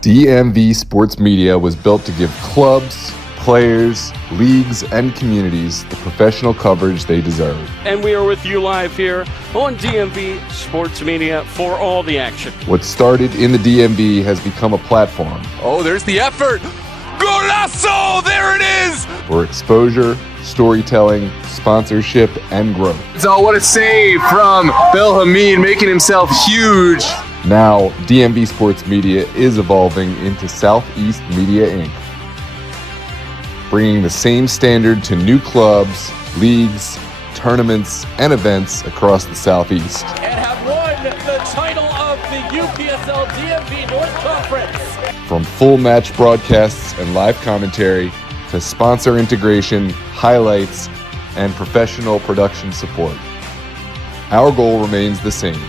DMV Sports Media was built to give clubs, players, leagues, and communities the professional coverage they deserve. And we are with you live here on DMV Sports Media for all the action. What started in the DMV has become a platform Oh, there's the effort. Golazo! There it is! for exposure, storytelling, sponsorship, and growth. So what a save from Bill Hamid, making himself huge. Now, DMV Sports Media is evolving into Southeast Media Inc., bringing the same standard to new clubs, leagues, tournaments, and events across the Southeast. And have won the title of the UPSL DMV North Conference. From full match broadcasts and live commentary to sponsor integration, highlights, and professional production support. Our goal remains the same: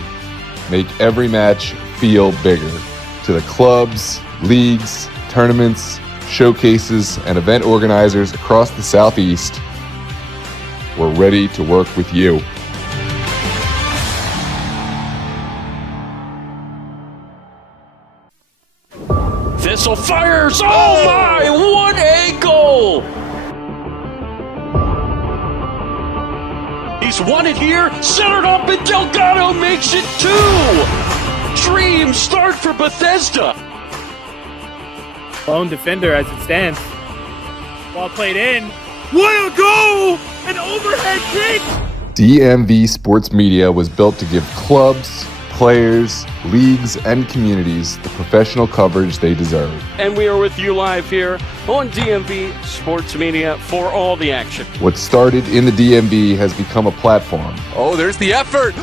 make every match feel bigger. To the clubs, leagues, tournaments, showcases, and event organizers across the Southeast, we're ready to work with you. Thistle fires. Oh my, what a goal! He's won it here, centered up, and Delgado makes it 2. Dream start for Bethesda. Lone defender as it stands. Ball played in. What a goal! An overhead kick! DMV Sports Media was built to give clubs, players, leagues, and communities the professional coverage they deserve. And we are with you live here on DMV Sports Media for all the action. What started in the DMV has become a platform Oh, there's the effort.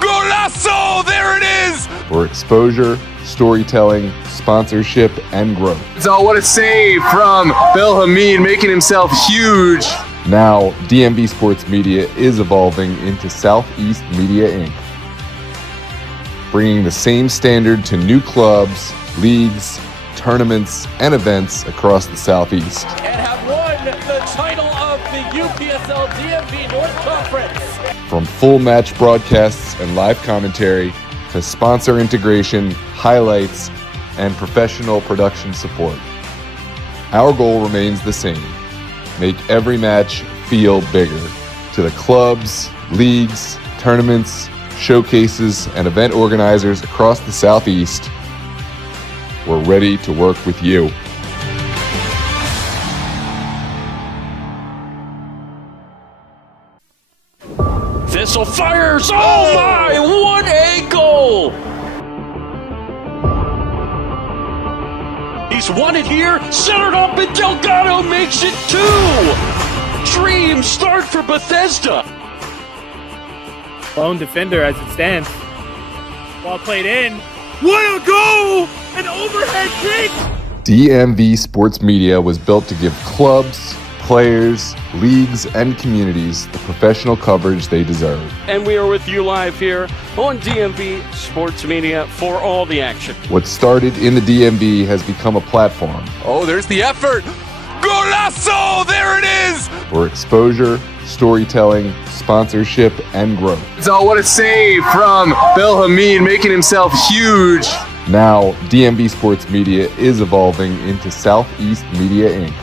Golazo! There it is! for exposure, storytelling, sponsorship, and growth. So what a save from Bill Hamid, making himself huge. Now, DMV Sports Media is evolving into Southeast Media Inc., bringing the same standard to new clubs, leagues, tournaments, and events across the Southeast. And have won the title of the UPSL DMV North Conference. From full match broadcasts and live commentary to sponsor integration, highlights, and professional production support. Our goal remains the same: make every match feel bigger. To the clubs, leagues, tournaments, showcases, and event organizers across the Southeast, we're ready to work with you. Thistle fires. Oh my, what a goal! He's won it here, centered up, and Delgado makes it 2. Dream start for Bethesda. Lone defender as it stands. Ball played in. What a goal! An overhead kick! DMV Sports Media was built to give clubs, players, leagues, and communities the professional coverage they deserve. And we are with you live here on DMV Sports Media for all the action. What started in the DMV has become a platform Oh, there's the effort. Golazo! There it is! for exposure, storytelling, sponsorship, and growth. So what a save from Bill Hamid, making himself huge. Now, DMV Sports Media is evolving into Southeast Media Inc.,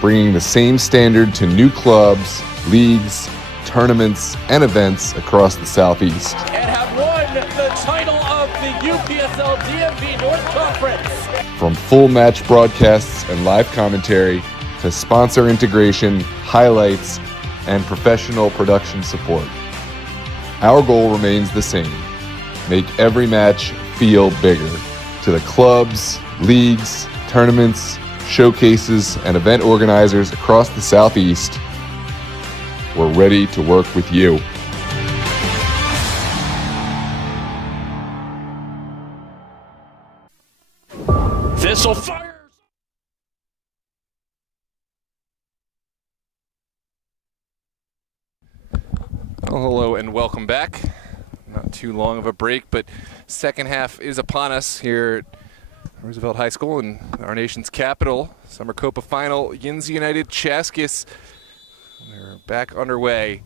bringing the same standard to new clubs, leagues, tournaments, and events across the Southeast. And have won the title of the UPSL DMV North Conference. From full match broadcasts and live commentary to sponsor integration, highlights, and professional production support. Our goal remains the same: make every match feel bigger. To the clubs, leagues, tournaments, showcases, and event organizers across the Southeast, we're ready to work with you. Thistle fires. Well, hello and welcome back. Not too long of a break, but second half is upon us here at Roosevelt High School in our nation's capital. Summer Copa final, Yinz United Chaskis. They're back underway.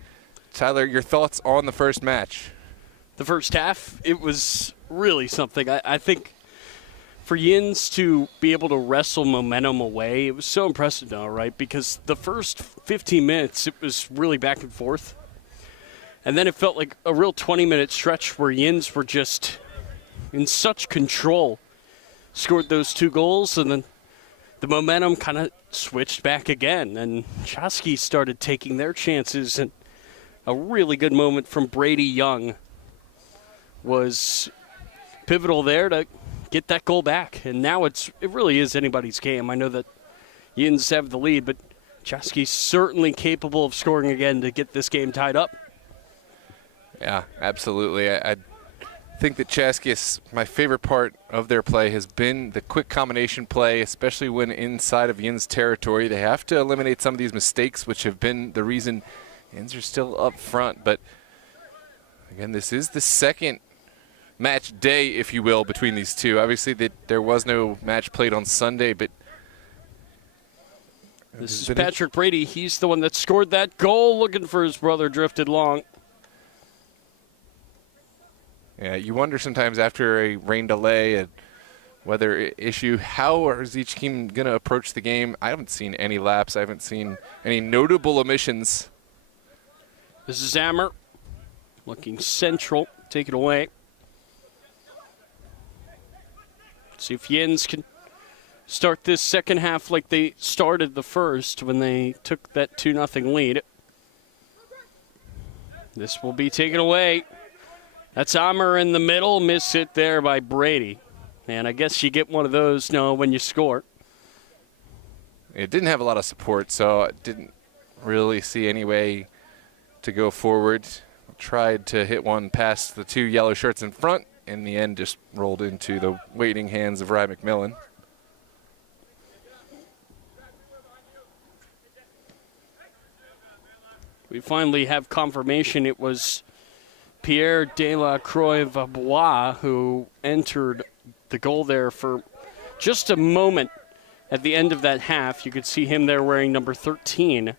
Tyler, your thoughts on the first match? The first half, it was really something. I think for Yinz to be able to wrestle momentum away, it was so impressive now, right? Because the first 15 minutes, it was really back and forth. And then it felt like a real 20-minute stretch where Yinz were just in such control. Scored those 2 goals, and then the momentum kind of switched back again. And Chaskis started taking their chances, and a really good moment from Brady Young was pivotal there to get that goal back. And now it really is anybody's game. I know that Yinz have the lead, but Chaskis certainly capable of scoring again to get this game tied up. Yeah, absolutely. I think that Chaskis, my favorite part of their play has been the quick combination play, especially when inside of Yinz territory. They have to eliminate some of these mistakes, which have been the reason Yinz are still up front. But again, this is the second match day, if you will, between these two. Obviously, there was no match played on Sunday, but this is Patrick Brady. He's the one that scored that goal, looking for his brother, drifted long. Yeah, you wonder sometimes after a rain delay, weather issue. How is each team going to approach the game? I haven't seen any laps. I haven't seen any notable omissions. This is Ammer looking central. Take it away. See if Yinz can start this second half like they started the first when they took that 2-0 lead. This will be taken away. That's Ammer in the middle. Miss it there by Brady. And I guess you get one of those when you score. It didn't have a lot of support, so I didn't really see any way to go forward. Tried to hit one past the 2 yellow shirts in front. In the end, just rolled into the waiting hands of Ryan McMillan. We finally have confirmation it was Pierre de la Croix-Vabois who entered the goal there for just a moment at the end of that half. You could see him there wearing number 13.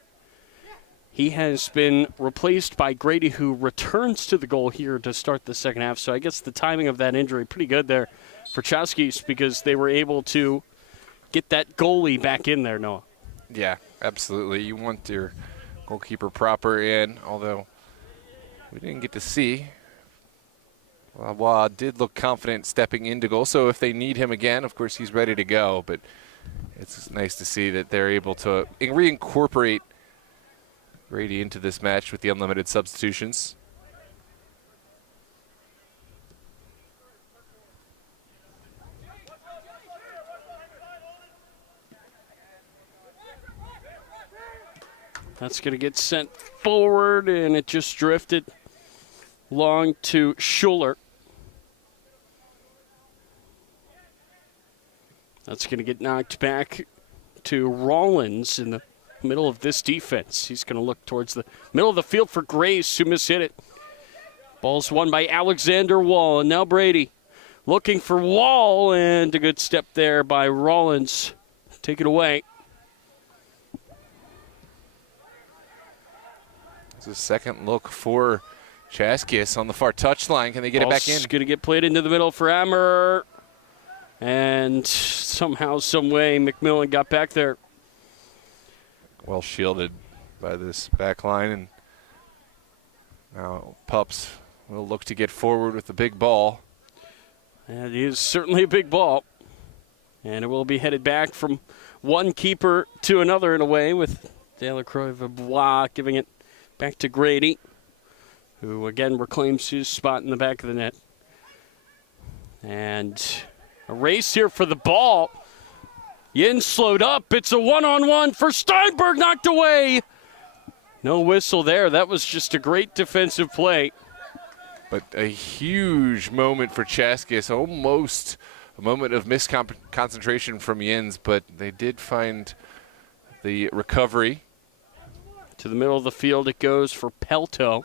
He has been replaced by Grady, who returns to the goal here to start the second half. So I guess the timing of that injury pretty good there for Chaskis because they were able to get that goalie back in there, Noah. Yeah, absolutely. You want your goalkeeper proper in, although we didn't get to see. Wawa did look confident stepping into goal, so if they need him again, of course, he's ready to go. But it's nice to see that they're able to reincorporate Grady into this match with the unlimited substitutions. That's going to get sent forward, and it just drifted long to Schuler. That's going to get knocked back to Rollins in the middle of this defense. He's going to look towards the middle of the field for Grace, who mishit it. Ball's won by Alexander Wall, and now Brady looking for Wall, and a good step there by Rollins. Take it away. It's a second look for Chaskis on the far touchline. Can they get it back in? It's going to get played into the middle for Ammer. And somehow, some way, McMillan got back there. Well shielded by this back line. And now Pups will look to get forward with the big ball. And it is certainly a big ball. And it will be headed back from one keeper to another in a way, with De La Croix-Vabois giving it back to Grady, who again reclaims his spot in the back of the net. And a race here for the ball. Yinz slowed up. It's a one-on-one for Steinberg, knocked away. No whistle there. That was just a great defensive play. But a huge moment for Chaskis, almost a moment of misconcentration from Yinz, but they did find the recovery. To the middle of the field it goes for Pelto.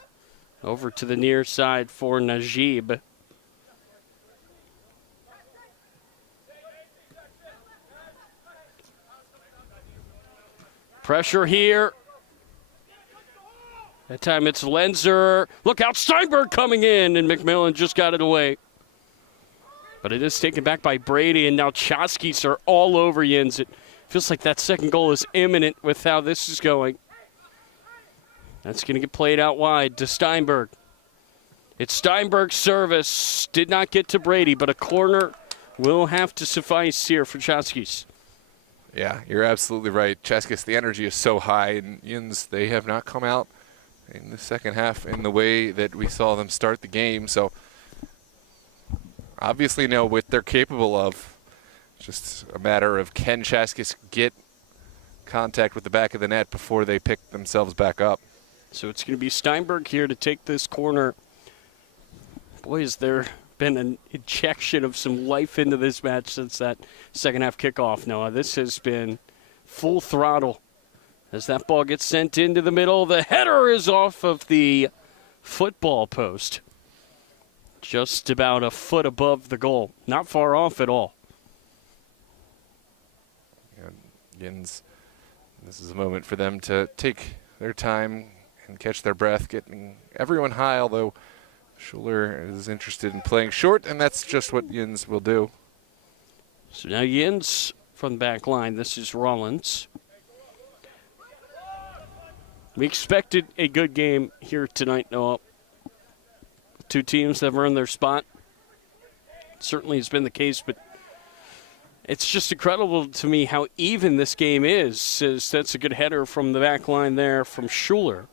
Over to the near side for Najib. Pressure here. That time it's Lenzer. Look out, Steinberg coming in, and McMillan just got it away. But it is taken back by Brady, and now Chaskis are all over Yinz. It feels like that second goal is imminent with how this is going. That's going to get played out wide to Steinberg. It's Steinberg's service. Did not get to Brady, but a corner will have to suffice here for Chaskis. Yeah, you're absolutely right. Chaskis, the energy is so high, and Yinz, they have not come out in the second half in the way that we saw them start the game. So obviously know what they're capable of. Just a matter of, can Chaskis get contact with the back of the net before they pick themselves back up? So it's going to be Steinberg here to take this corner. Boy, has there been an injection of some life into this match since that second half kickoff, Noah. This has been full throttle as that ball gets sent into the middle. The header is off of the football post. Just about a foot above the goal. Not far off at all. And Yinz, this is a moment for them to take their time and catch their breath, getting everyone high, although Schuler is interested in playing short, and that's just what Yinz will do. So now Yinz from the back line. This is Rollins. We expected a good game here tonight, Noah. Two teams that have earned their spot. Certainly has been the case, but it's just incredible to me how even this game is. That's a good header from the back line there from Schuler.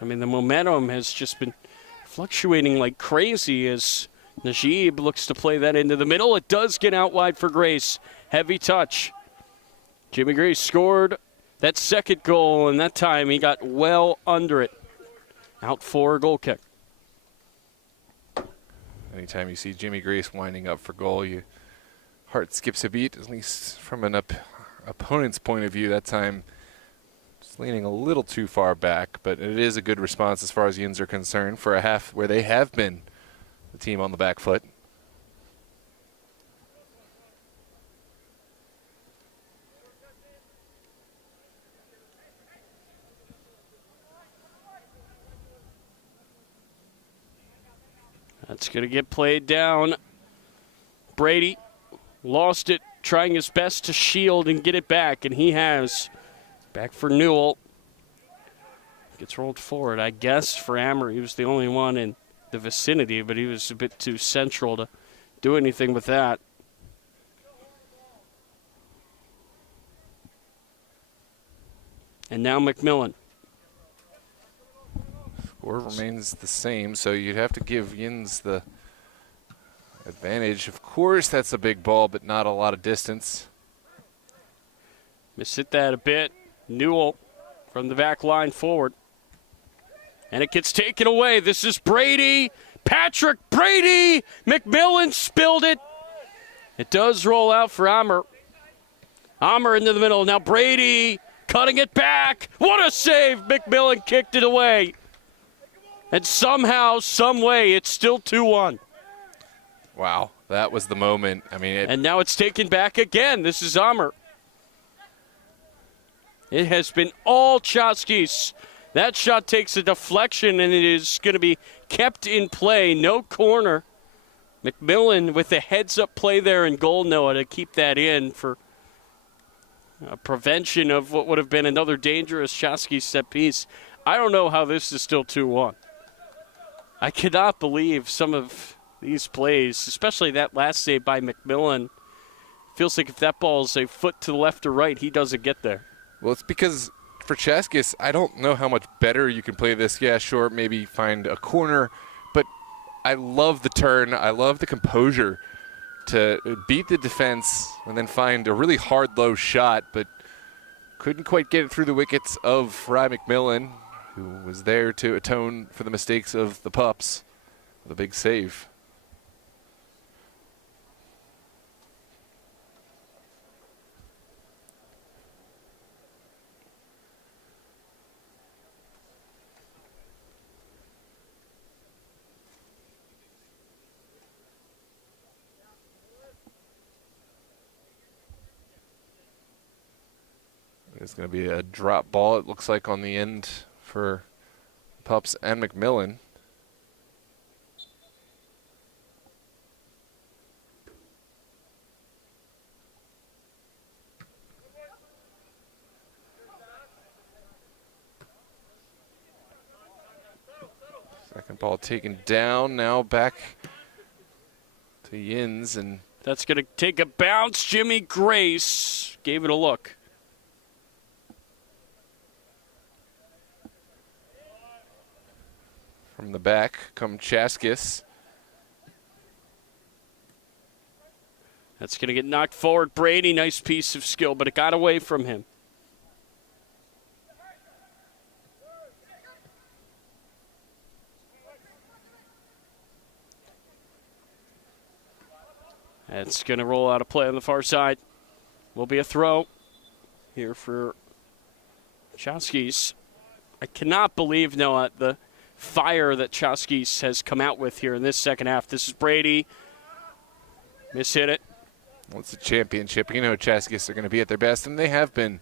I mean, the momentum has just been fluctuating like crazy as Najib looks to play that into the middle. It does get out wide for Grace. Heavy touch. Jimmy Grace scored that second goal, and that time he got well under it. Out for a goal kick. Anytime you see Jimmy Grace winding up for goal, your heart skips a beat, at least from an opponent's point of view. That time it's leaning a little too far back, but it is a good response as far as Yinz are concerned for a half where they have been the team on the back foot. That's going to get played down. Brady lost it, trying his best to shield and get it back, and he has. Back for Newell. Gets rolled forward, I guess, for Ammer. He was the only one in the vicinity, but he was a bit too central to do anything with that. And now McMillan. Score remains the same, so you'd have to give Yinz the advantage. Of course, that's a big ball, but not a lot of distance. Missed that a bit. Newell from the back line forward. And it gets taken away. This is Brady. Patrick Brady. McMillan spilled it. It does roll out for Ammer. Ammer into the middle. Now Brady cutting it back. What a save. McMillan kicked it away. And somehow, some way, it's still 2-1. Wow, that was the moment. I mean, and now it's taken back again. This is Ammer. It has been all Chaskis. That shot takes a deflection, and it is going to be kept in play. No corner. McMillan with the heads-up play there in goal, Noah, to keep that in for prevention of what would have been another dangerous Chaskis set piece. I don't know how this is still 2-1. I cannot believe some of these plays, especially that last save by McMillan. Feels like if that ball is a foot to the left or right, he doesn't get there. Well, it's because for Chaskis, I don't know how much better you can play this. Yeah, sure, maybe find a corner, but I love the turn. I love the composure to beat the defense and then find a really hard, low shot, but couldn't quite get it through the wickets of Rye McMillan, who was there to atone for the mistakes of the Pups with a big save. It's going to be a drop ball, it looks like, on the end for Pups and McMillan. Second ball taken down, now back to Yinz, and that's going to take a bounce. Jimmy Grace gave it a look. from the back come Chaskis. That's going to get knocked forward. Brady, nice piece of skill, but it got away from him. It's going to roll out a play on the far side. Will be a throw here for Chaskis. I cannot believe, Noah, the fire that Chaskis has come out with here in this second half. This is Brady. Mishit it. Well, it's a championship. You know Chaskis are going to be at their best, and they have been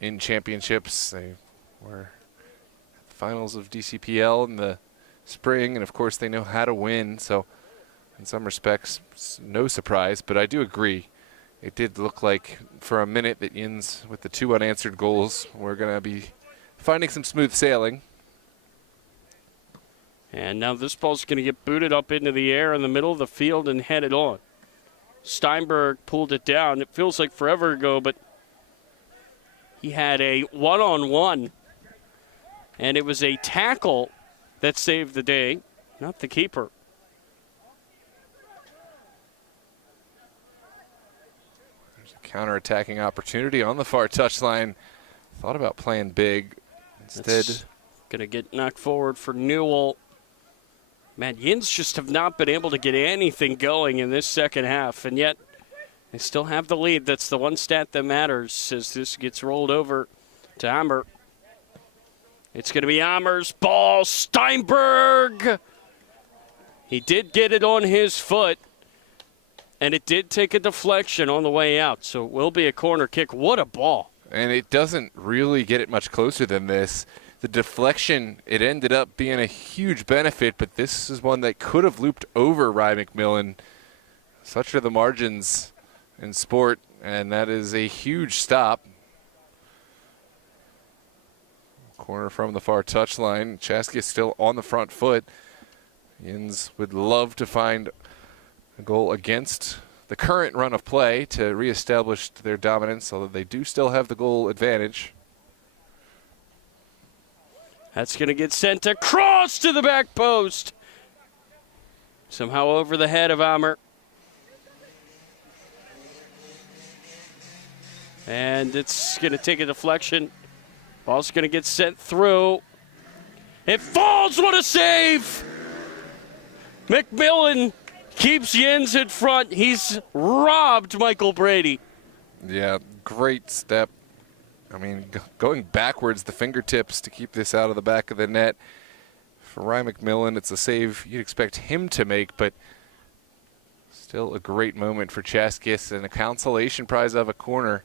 in championships. They were at the finals of DCPL in the spring, and, of course, they know how to win. So in some respects, no surprise, but I do agree. It did look like for a minute that Yinz, with the 2 unanswered goals, were going to be finding some smooth sailing. And now this ball's going to get booted up into the air in the middle of the field and headed on. Steinberg pulled it down. It feels like forever ago, but he had a one-on-one, and it was a tackle that saved the day, not the keeper. There's a counter-attacking opportunity on the far touchline. Thought about playing big. Instead, going to get knocked forward for Newell. Man, Yinz just have not been able to get anything going in this second half, and yet they still have the lead. That's the one stat that matters as this gets rolled over to Amber. It's going to be Amber's ball. Steinberg! He did get it on his foot, and it did take a deflection on the way out, so it will be a corner kick. What a ball. And it doesn't really get it much closer than this. The deflection, it ended up being a huge benefit, but this is one that could have looped over Rye McMillan. Such are the margins in sport, and that is a huge stop. Corner from the far touchline. Chaskis still on the front foot. Yinz would love to find a goal against the current run of play to reestablish their dominance, although they do still have the goal advantage. That's going to get sent across to the back post. Somehow over the head of Amber. And it's going to take a deflection. Ball's going to get sent through. It falls. What a save! McMillan keeps Yinz in front. He's robbed Michael Brady. Yeah, great step. I mean, going backwards, the fingertips to keep this out of the back of the net. For Rye McMillan, it's a save you'd expect him to make, but still a great moment for Chaskis and a consolation prize of a corner.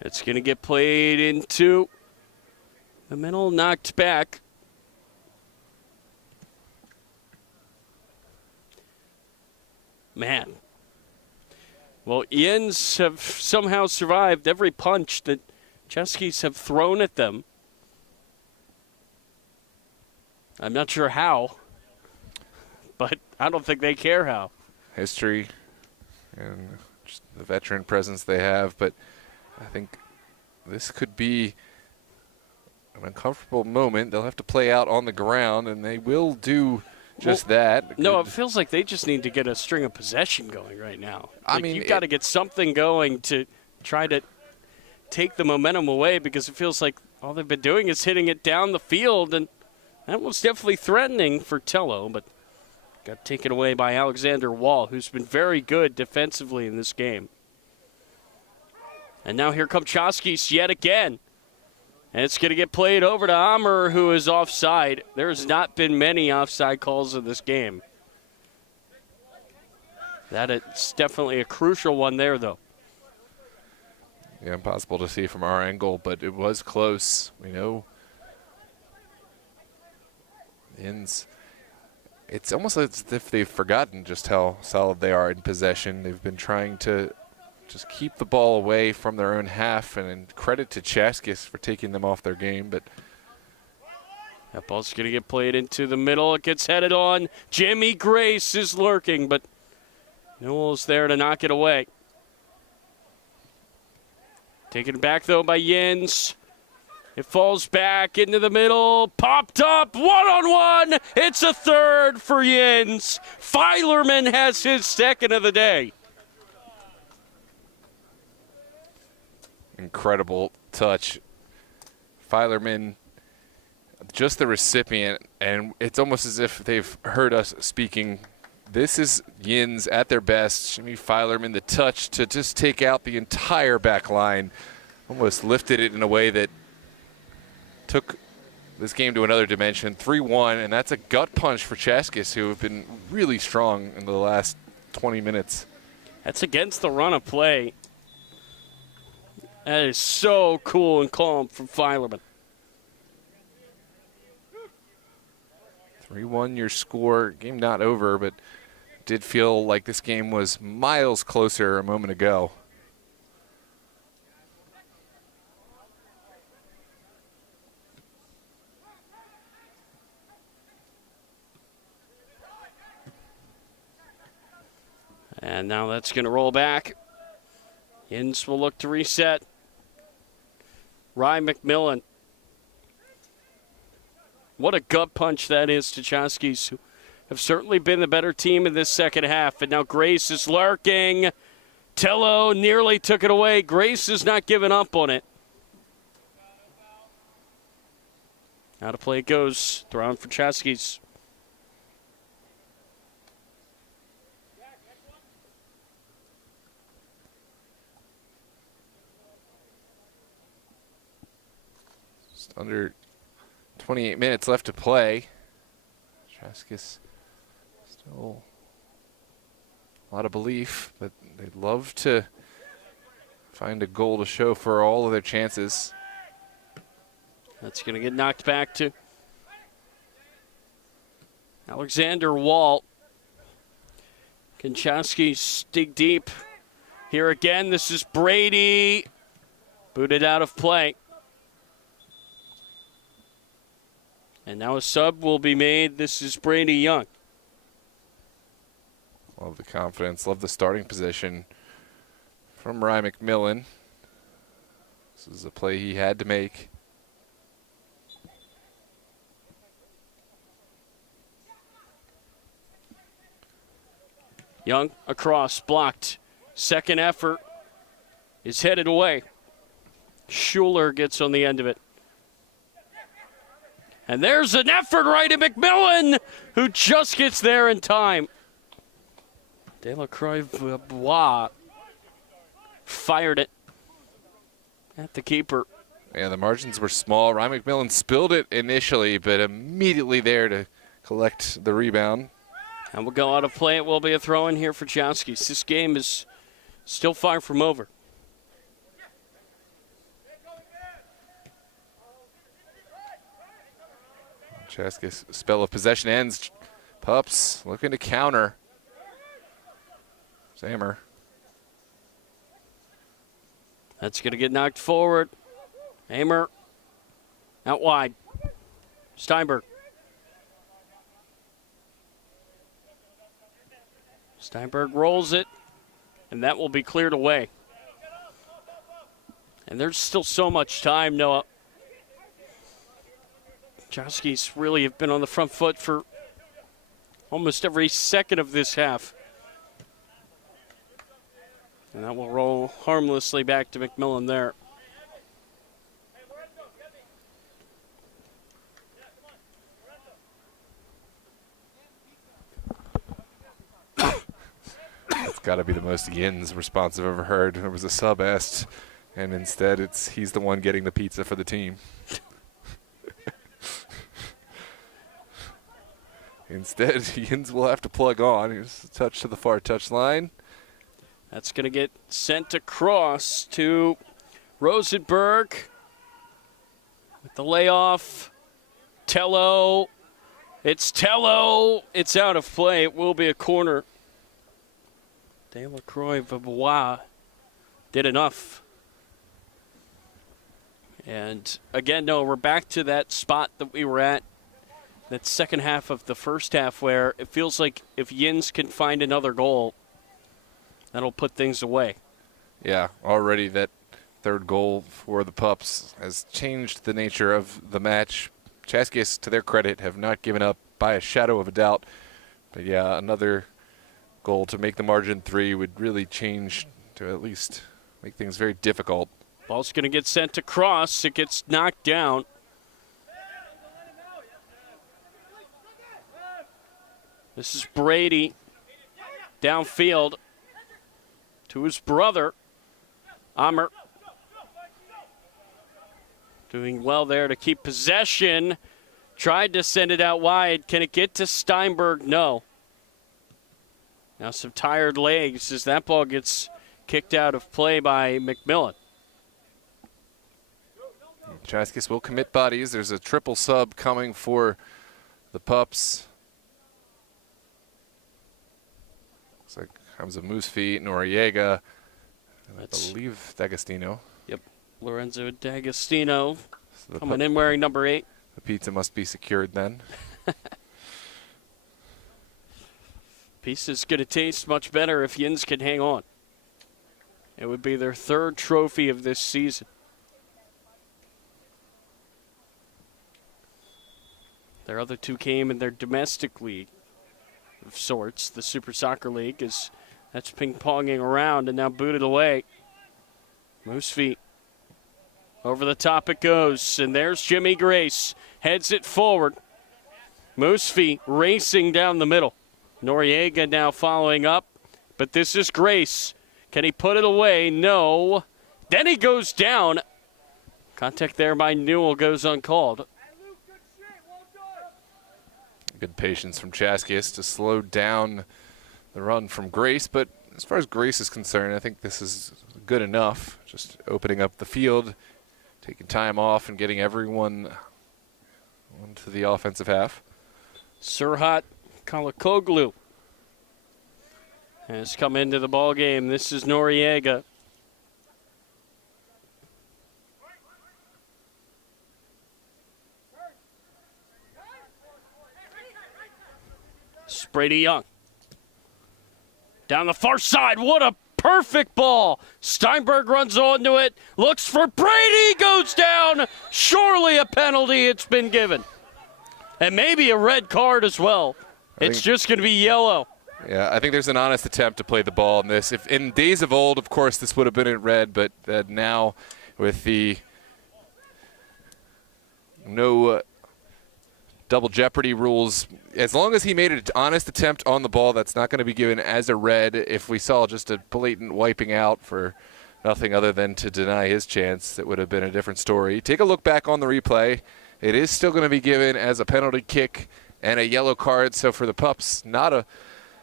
It's going to get played into the middle, knocked back. Man. Well, Yinz have somehow survived every punch that Chaskis have thrown at them. I'm not sure how, but I don't think they care how. History and just the veteran presence they have, but I think this could be an uncomfortable moment. They'll have to play out on the ground, and they will do just that. No, it feels like they just need to get a string of possession going right now. I mean, you've got to get something going to try to take the momentum away, because it feels like all they've been doing is hitting it down the field, and that was definitely threatening for Tello, but got taken away by Alexander Wall, who's been very good defensively in this game. And now here come Chaskis yet again. And it's going to get played over to Amr, who is offside. There's not been many offside calls in this game. That is definitely a crucial one there, though. Yeah, impossible to see from our angle, but it was close. We know Yinz. It's almost as if they've forgotten just how solid they are in possession. They've been trying to just keep the ball away from their own half, and credit to Chaskis for taking them off their game. But that ball's going to get played into the middle. It gets headed on. Jimmy Grace is lurking, but Newell's there to knock it away. Taken back, though, by Yinz. It falls back into the middle. Popped up. One-on-one. It's a third for Yinz. Filerman has his second of the day. Incredible touch. Filerman, just the recipient, and it's almost as if they've heard us speaking. This is Yinz at their best. Jimmy Filerman, the touch to just take out the entire back line. Almost lifted it in a way that took this game to another dimension. 3-1, and that's a gut punch for Chaskis, who have been really strong in the last 20 minutes. That's against the run of play. That is so cool and calm from Filerman. 3-1 your score. Game not over, but did feel like this game was miles closer a moment ago. And now that's going to roll back. Yinz will look to reset. Ryan McMillan. What a gut punch that is to Chaskis, who have certainly been the better team in this second half. And now Grace is lurking. Tello nearly took it away. Grace is not giving up on it. Out of play it goes. Thrown for Chaskis. Just under 28 minutes left to play. Chaskis still a lot of belief, but they'd love to find a goal to show for all of their chances. That's going to get knocked back to Alexander Walt. Can Chaskis dig deep? Here again, this is Brady. Booted out of play. And now a sub will be made. This is Brady Young. Love the confidence, love the starting position from Ryan McMillan. This is a play he had to make. Young across, blocked. Second effort is headed away. Schuler gets on the end of it. And there's an effort right at McMillan, who just gets there in time. Delacroix Bois fired it at the keeper. Yeah, the margins were small. Ryan McMillan spilled it initially, but immediately there to collect the rebound. And we'll go out of play. It will be a throw in here for Chaskis. This game is still far from over. Chaskis' spell of possession ends. Pups looking to counter. Zamer. That's going to get knocked forward. Amer out wide. Steinberg. Steinberg rolls it, and that will be cleared away. And there's still so much time, Noah. Chaskis really have been on the front foot for almost every second of this half. And that will roll harmlessly back to McMillan there. It's got to be the most Yinz response I've ever heard. There was a sub asked, and instead he's the one getting the pizza for the team. Instead, Yinz will have to plug on. Here's a touch to the far touchline. That's going to get sent across to Rosenberg. With the layoff. Tello. It's Tello. It's out of play. It will be a corner. Delacroix Vabois did enough. And again, no, we're back to that spot that we were at. That second half of the first half where it feels like if Yinz can find another goal, that'll put things away. Yeah, already that third goal for the Pups has changed the nature of the match. Chaskis, to their credit, have not given up by a shadow of a doubt. But yeah, another goal to make the margin 3 would really change, to at least make things very difficult. Ball's going to get sent across. It gets knocked down. This is Brady downfield to his brother, Amer. Doing well there to keep possession. Tried to send it out wide. Can it get to Steinberg? No. Now some tired legs as that ball gets kicked out of play by McMillan. Chaskis will commit bodies. There's a triple sub coming for the Pups. Looks like comes a Moosefeet, Noriega, and I believe D'Agostino. Yep, Lorenzo D'Agostino So coming in wearing number 8. The pizza must be secured then. Pizza's going to taste much better if Yinz can hang on. It would be their 3rd trophy of this season. Their other 2 came in their domestic league of sorts. The Super Soccer League is that's ping-ponging around and now booted away. Moosefeet. Over the top it goes, and there's Jimmy Grace. Heads it forward. Moosefeet racing down the middle. Noriega now following up, but this is Grace. Can he put it away? No. Then he goes down. Contact there by Newell goes uncalled. Good patience from Chaskis to slow down the run from Grace, but as far as Grace is concerned, I think this is good enough. Just opening up the field, taking time off, and getting everyone onto the offensive half. Serhat Kalakoglu has come into the ball game. This is Noriega. Brady Young. Down the far side. What a perfect ball. Steinberg runs onto it. Looks for Brady. Goes down. Surely a penalty. It's been given. And maybe a red card as well. It's just going to be yellow. Yeah, I think there's an honest attempt to play the ball in this. If in days of old, of course, this would have been in red, but now with the no double jeopardy rules, as long as he made an honest attempt on the ball, that's not going to be given as a red. If we saw just a blatant wiping out for nothing other than to deny his chance, it would have been a different story. Take a look back on the replay. It is still going to be given as a penalty kick and a yellow card. So for the Pups, not a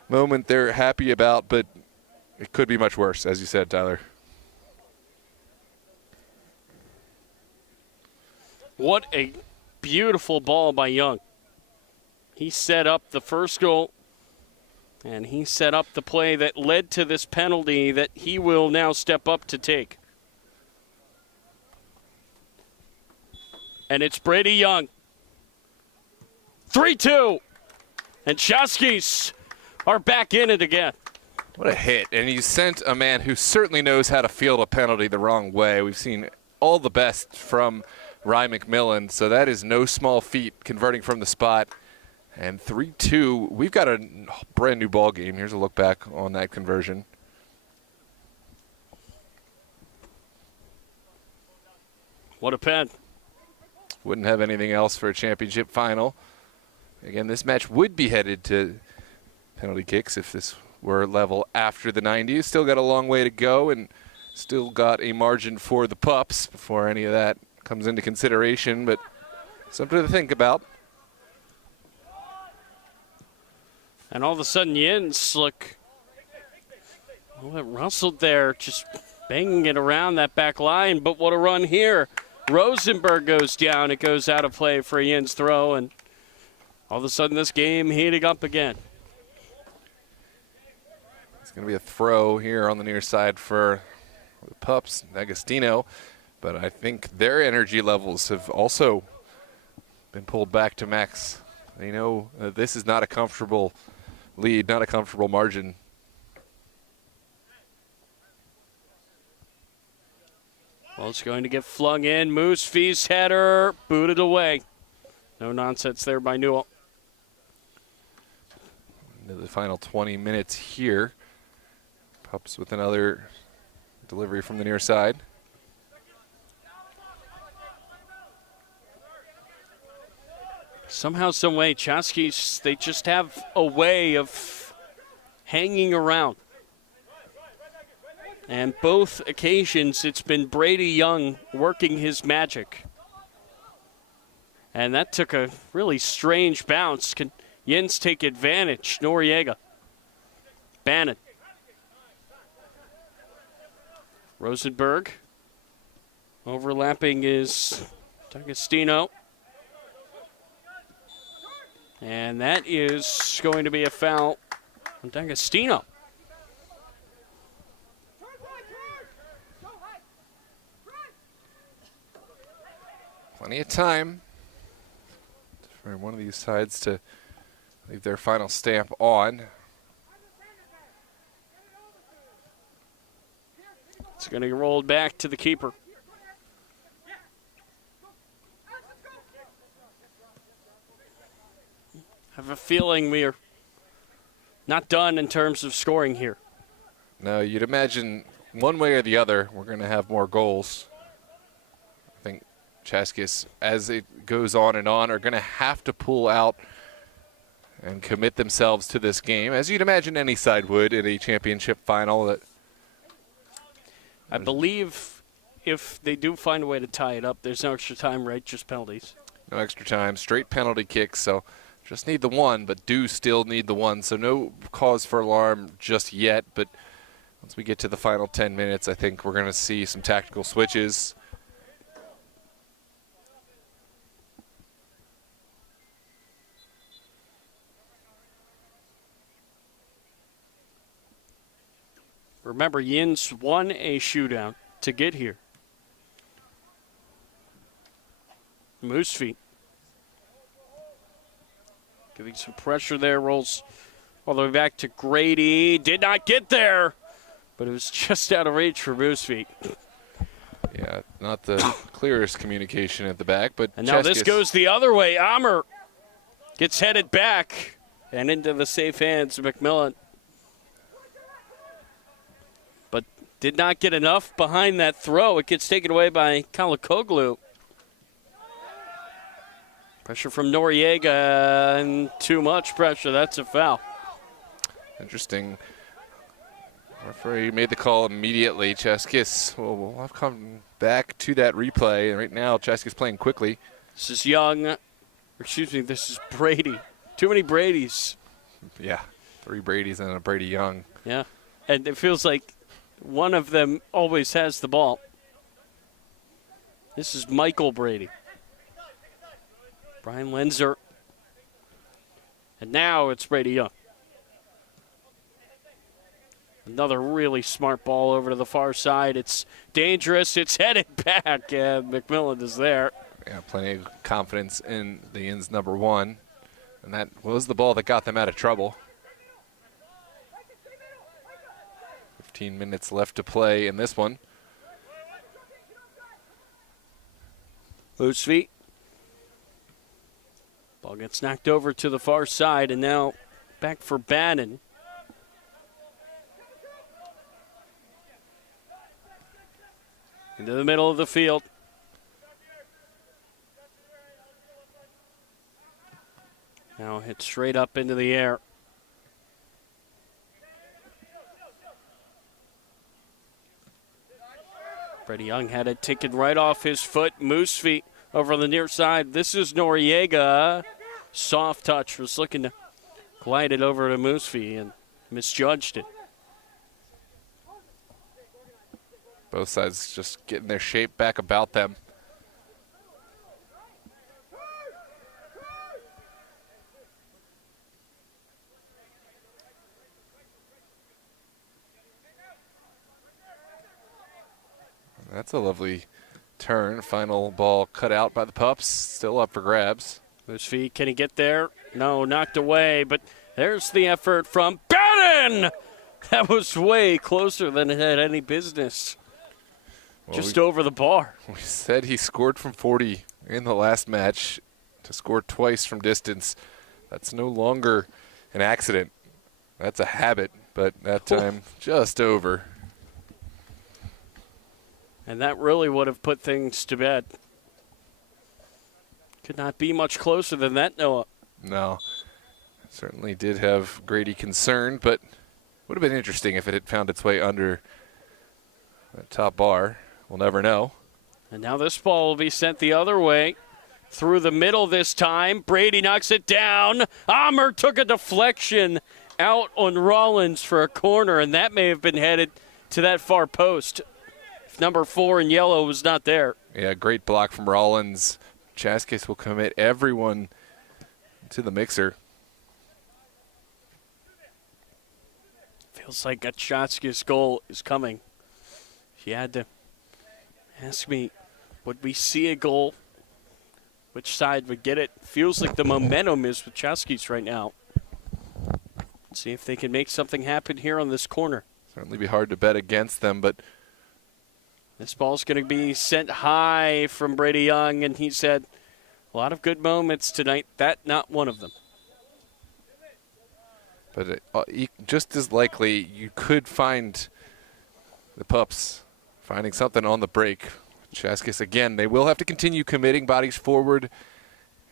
moment they're happy about, but it could be much worse, as you said, Tyler. What a beautiful ball by Young. He set up the first goal, and he set up the play that led to this penalty that he will now step up to take. And it's Brady Young. 3-2. And Chaskis are back in it again. What a hit. And he sent a man who certainly knows how to field a penalty the wrong way. We've seen all the best from Rye McMillan, so that is no small feat converting from the spot. And 3-2, we've got a brand new ball game. Here's a look back on that conversion. What a pen. Wouldn't have anything else for a championship final. Again, this match would be headed to penalty kicks if this were level after the 90s. Still got a long way to go and still got a margin for the Pups before any of that comes into consideration, but something to think about. And all of a sudden, Yinz, look, it rustled there, just banging it around that back line. But what a run here. Rosenberg goes down. It goes out of play for a Yinz throw, and all of a sudden this game heating up again. It's going to be a throw here on the near side for the Pups, D'Agostino. But I think their energy levels have also been pulled back to max. They know this is not a comfortable lead, not a comfortable margin. Well, it's going to get flung in. Moosefeet's header, booted away. No nonsense there by Newell. Into the final 20 minutes here. Pups with another delivery from the near side. Somehow, some way, Chaskis, they just have a way of hanging around. And both occasions, it's been Brady Young working his magic. And that took a really strange bounce. Can Yinz take advantage? Noriega. Bannon. Rosenberg. Overlapping is D'Agostino. And that is going to be a foul on D'Agostino. Plenty of time for one of these sides to leave their final stamp on. It's going to get rolled back to the keeper. I have a feeling we are not done in terms of scoring here. No, you'd imagine one way or the other, we're going to have more goals. I think Chaskis, as it goes on, are going to have to pull out and commit themselves to this game, as you'd imagine any side would in a championship final. That I believe if they do find a way to tie it up, there's no extra time, right? Just penalties. no extra time, straight penalty kicks, so just need the one, but do still need the one. So no cause for alarm just yet, but once we get to the final 10 minutes, I think we're going to see some tactical switches. Remember, Yinz won a shootout to get here. Moose feet. Giving some pressure there, rolls all the way back to Grady. Did not get there, but it was just out of reach for Moose feet. Yeah, not the clearest communication at the back, but and now this Chaskis goes the other way. Amr gets headed back and into the safe hands of McMillan. But did not get enough behind that throw. It gets taken away by Kalakoglu. Pressure from Noriega, and too much pressure. That's a foul. Interesting. Referee made the call immediately. Chaskis will have come back to that replay. And right now, Chaskis playing quickly. This is Young. Excuse me, this is Brady. Too many Bradys. Yeah, 3 Bradys and a Brady Young. Yeah, and it feels like one of them always has the ball. This is Michael Brady. Brian Lenzer. And now it's Brady Young. Another really smart ball over to the far side. It's dangerous. It's headed back, and McMillan is there. Yeah, plenty of confidence in the Yinz number 1. And that was the ball that got them out of trouble. 15 minutes left to play in this one. Loose feet. Ball gets knocked over to the far side, and now back for Bannon. Into the middle of the field. Now hit straight up into the air. Brady Young had it taken right off his foot. Moose feet over on the near side. This is Noriega. Soft touch. Was looking to glide it over to Moose feet and misjudged it. Both sides just getting their shape back about them. That's a lovely turn. Final ball cut out by the Pups. Still up for grabs. Moose feet, can he get there? No, knocked away, but there's the effort from Bannon! That was way closer than it had any business. Well, just over the bar. We said he scored from 40 in the last match. To score twice from distance, that's no longer an accident. That's a habit, but that time just over. And that really would have put things to bed. Could not be much closer than that, Noah. No. Certainly did have Grady concerned, but would have been interesting if it had found its way under that top bar. We'll never know. And now this ball will be sent the other way. Through the middle this time. Brady knocks it down. Amr took a deflection out on Rollins for a corner, and that may have been headed to that far post if number 4 in yellow was not there. Yeah, great block from Rollins. Chaskis will commit everyone to the mixer. Feels like a Chaskis goal is coming. If you had to ask me, would we see a goal? Which side would get it? Feels like the momentum is with Chaskis right now. Let's see if they can make something happen here on this corner. Certainly be hard to bet against them, but this ball's going to be sent high from Brady Young, and he's had a lot of good moments tonight. That not one of them. But just as likely, you could find the Pups finding something on the break. Chaskis, again, they will have to continue committing bodies forward.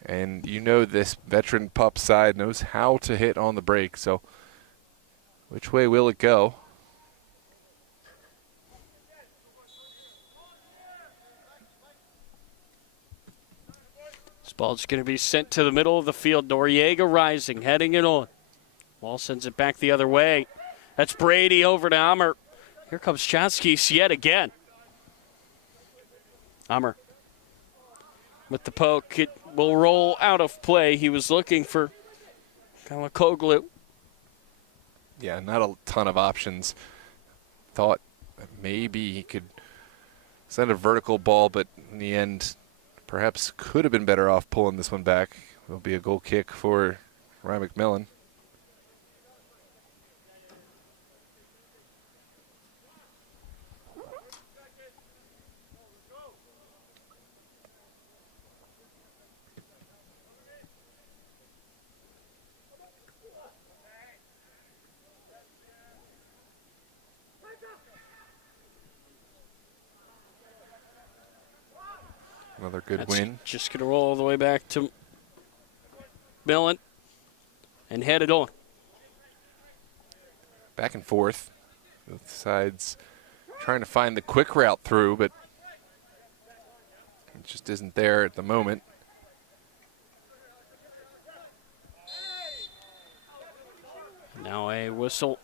And you know this veteran Pup side knows how to hit on the break. So which way will it go? This ball's going to be sent to the middle of the field. Noriega rising, heading it on. Ball sends it back the other way. That's Brady over to Amr. Here comes Chaskis yet again. Amr with the poke. It will roll out of play. He was looking for Kalakoglu. Yeah, not a ton of options. Thought that maybe he could send a vertical ball, but in the end, perhaps could have been better off pulling this one back. It'll be a goal kick for Ryan McMillan. Another good That's win. Just going to roll all the way back to Millen and head it on. Back and forth. Both sides trying to find the quick route through, but it just isn't there at the moment. Now a whistle.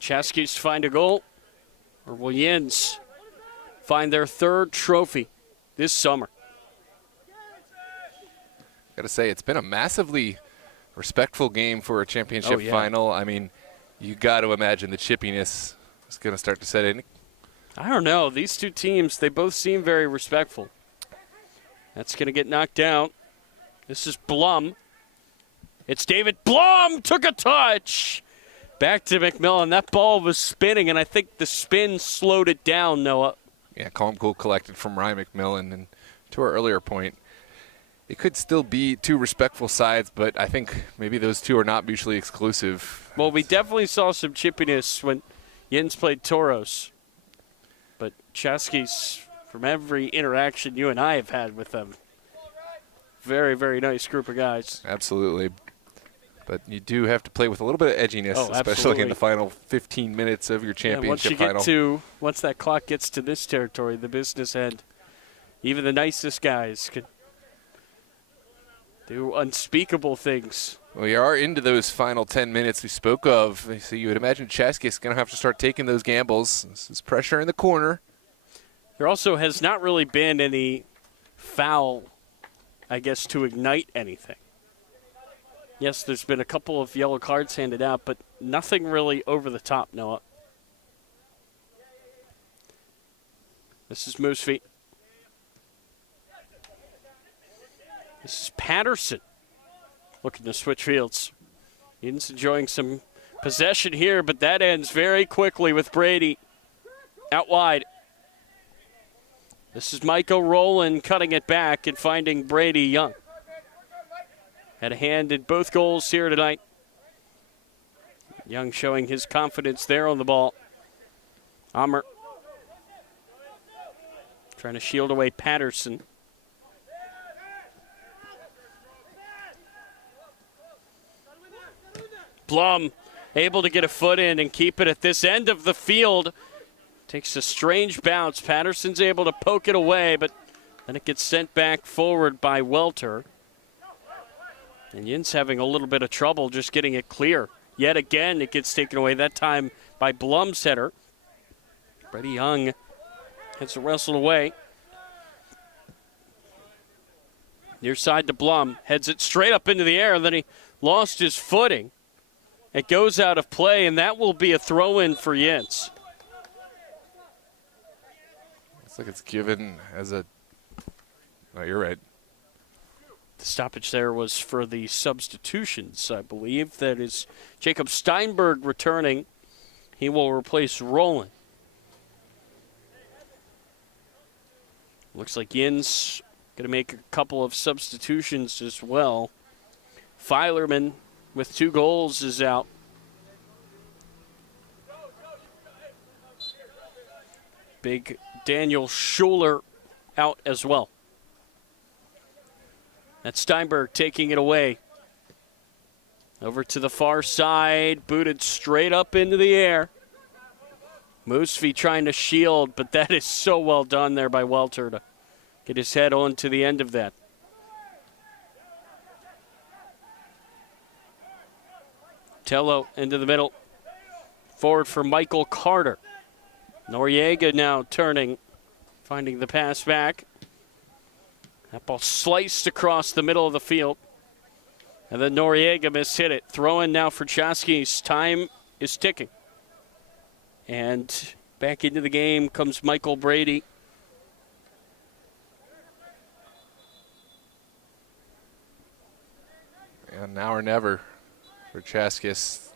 Chaskis find a goal, or will Yinz find their third trophy this summer? Got to say, it's been a massively respectful game for a championship final. I mean, you got to imagine the chippiness is going to start to set in. I don't know. These two teams, they both seem very respectful. That's going to get knocked out. This is Blum. It's David Blum took a touch. Back to McMillan. That ball was spinning, and I think the spin slowed it down, Noah. Yeah, calm, cool, collected from Ryan McMillan. And to our earlier point, it could still be two respectful sides, but I think maybe those two are not mutually exclusive. Well, we definitely saw some chippiness when Yinz played Toros. But Chaskis, from every interaction you and I have had with them, very, very nice group of guys. Absolutely. But you do have to play with a little bit of edginess, especially in the final 15 minutes of your championship final. Once that clock gets to this territory, the business end, even the nicest guys can do unspeakable things. We are into those final 10 minutes we spoke of. So you would imagine Chaskis is going to have to start taking those gambles. This is pressure in the corner. There also has not really been any foul, I guess, to ignite anything. Yes, there's been a couple of yellow cards handed out, but nothing really over the top, Noah. This is Moosefeet. This is Patterson looking to switch fields. Yinz enjoying some possession here, but that ends very quickly with Brady out wide. This is Michael Rowland cutting it back and finding Brady Young. Had a hand in both goals here tonight. Young showing his confidence there on the ball. Amr trying to shield away Patterson. Blum able to get a foot in and keep it at this end of the field. Takes a strange bounce. Patterson's able to poke it away, but then it gets sent back forward by Welter. And Yinz having a little bit of trouble just getting it clear. Yet again, it gets taken away, that time by Blum's header. Freddie Young gets it wrestled away. Near side to Blum, heads it straight up into the air, and then he lost his footing. It goes out of play, and that will be a throw-in for Yinz. Looks like it's given as a... Oh, you're right. The stoppage there was for the substitutions, I believe. That is Jacob Steinberg returning. He will replace Roland. Looks like Yinz going to make a couple of substitutions as well. Filerman with 2 goals is out. Big Daniel Schuler out as well. That's Steinberg taking it away. Over to the far side, booted straight up into the air. Moosfee trying to shield, but that is so well done there by Welter to get his head on to the end of that. Tello into the middle. Forward for Michael Carter. Noriega now turning, finding the pass back. That ball sliced across the middle of the field. And then Noriega mishit it. Throw in now for Chaskis. Time is ticking. And back into the game comes Michael Brady. And now or never for Chaskis.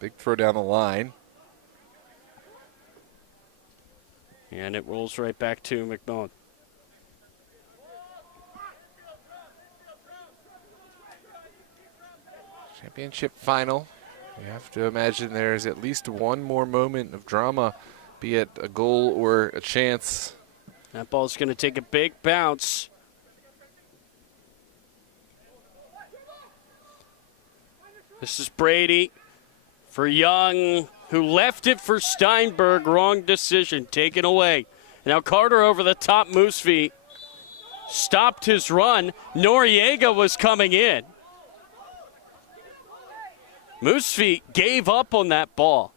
Big throw down the line. And it rolls right back to McMillan. Championship final. You have to imagine there's at least one more moment of drama, be it a goal or a chance. That ball's going to take a big bounce. This is Brady for Young, who left it for Steinberg. Wrong decision, taken away. Now Carter over the top. Moosfee stopped his run. Noriega was coming in. Moosfee gave up on that ball.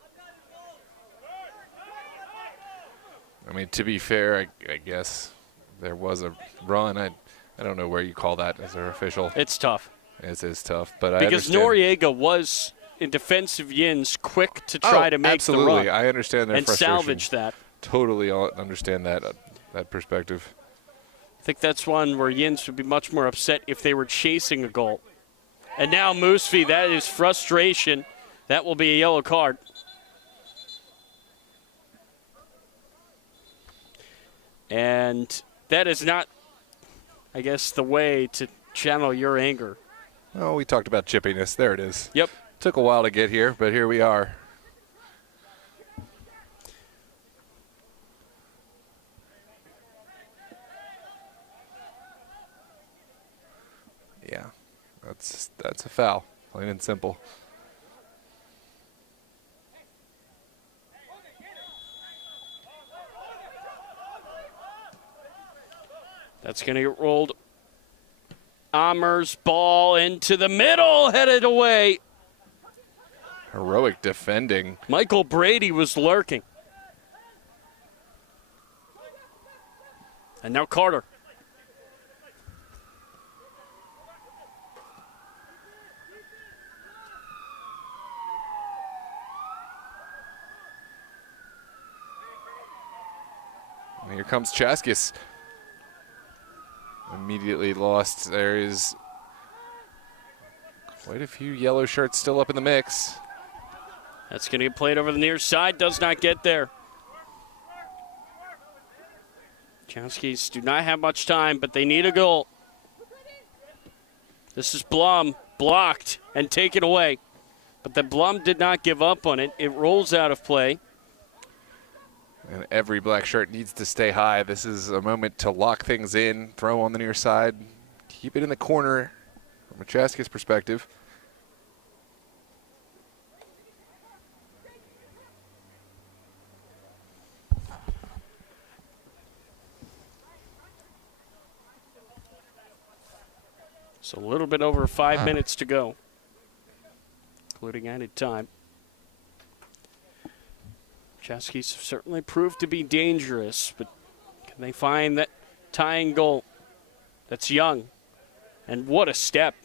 I mean, to be fair, I guess there was a run. I don't know where you call that as an official. It's tough. It is tough, but because Noriega was in defensive Yinz quick to try to make absolutely. the run. I understand their and frustration. salvage that. Totally understand that perspective. I think that's one where Yinz would be much more upset if they were chasing a goal. And now Moosfee, that is frustration. That will be a yellow card. And that is not, I guess, the way to channel your anger. Oh, we talked about chippiness. There it is. Yep. Took a while to get here, but here we are. Yeah, that's a foul, plain and simple. That's going to get rolled. Ammer's ball into the middle, headed away. Heroic defending. Michael Brady was lurking. And now Carter. And here comes Chaskis. Immediately lost. There is quite a few yellow shirts still up in the mix. That's going to get played over the near side. Does not get there. Chaskis do not have much time, but they need a goal. This is Blum, blocked and taken away. But the Blum did not give up on it. It rolls out of play. And every black shirt needs to stay high. This is a moment to lock things in, throw on the near side, keep it in the corner from a Chaskis perspective. So a little bit over 5 minutes to go, including added time. Chaskis certainly proved to be dangerous, but can they find that tying goal? That's Young. And what a step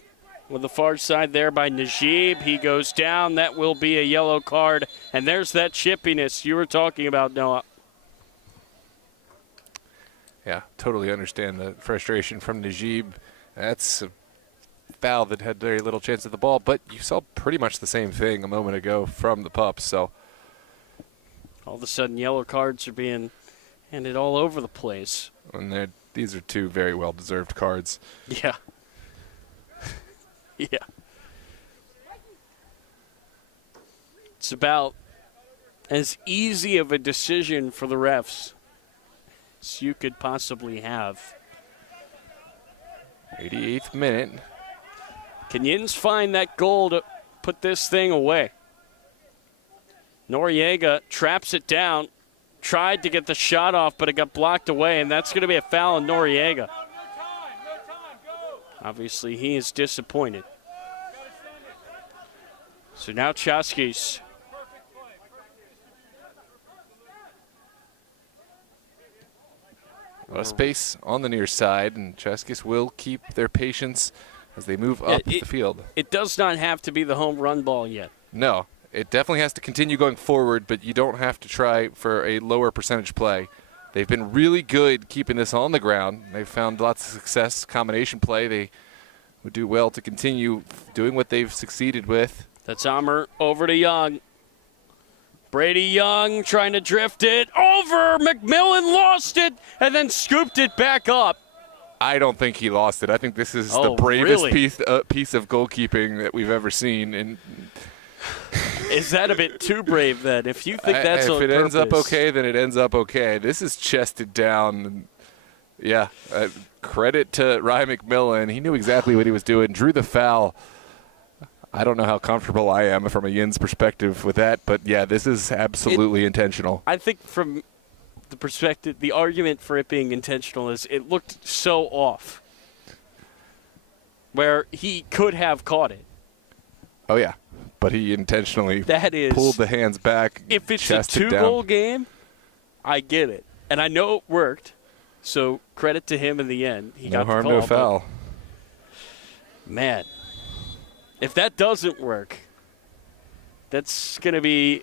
with the far side there by Najib. He goes down. That will be a yellow card. And there's that chippiness you were talking about, Noah. Yeah, totally understand the frustration from Najib. That's a foul that had very little chance at the ball, but you saw pretty much the same thing a moment ago from the Pups. So all of a sudden, yellow cards are being handed all over the place. And these are two very well-deserved cards. Yeah. Yeah. It's about as easy of a decision for the refs as you could possibly have. 88th minute. Can Yinz find that goal to put this thing away? Noriega traps it down, tried to get the shot off, but it got blocked away, and that's going to be a foul on Noriega. Obviously, he is disappointed. So now Chaskis. A space on the near side, and Chaskis will keep their patience as they move up the field. It does not have to be the home run ball yet. No, it definitely has to continue going forward, but you don't have to try for a lower percentage play. They've been really good keeping this on the ground. They've found lots of success, combination play. They would do well to continue doing what they've succeeded with. That's Amr over to Young. Brady Young trying to drift it over. McMillan lost it and then scooped it back up. I don't think he lost it. I think this is the bravest really? piece of goalkeeping that we've ever seen. And is that a bit too brave then? If you think that's on if it ends up purpose. okay, then it ends up okay. This is chested down. Yeah, credit to Ryan McMillan. He knew exactly what he was doing. Drew the foul. I don't know how comfortable I am from a Yinz perspective with that, but yeah, this is absolutely intentional. I think from the perspective, the argument for it being intentional is it looked so off, where he could have caught it. Oh yeah, but he intentionally pulled the hands back. If it's a two-goal game, I get it, and I know it worked. So credit to him in the end. He got the call, no foul. Man. If that doesn't work, that's going to be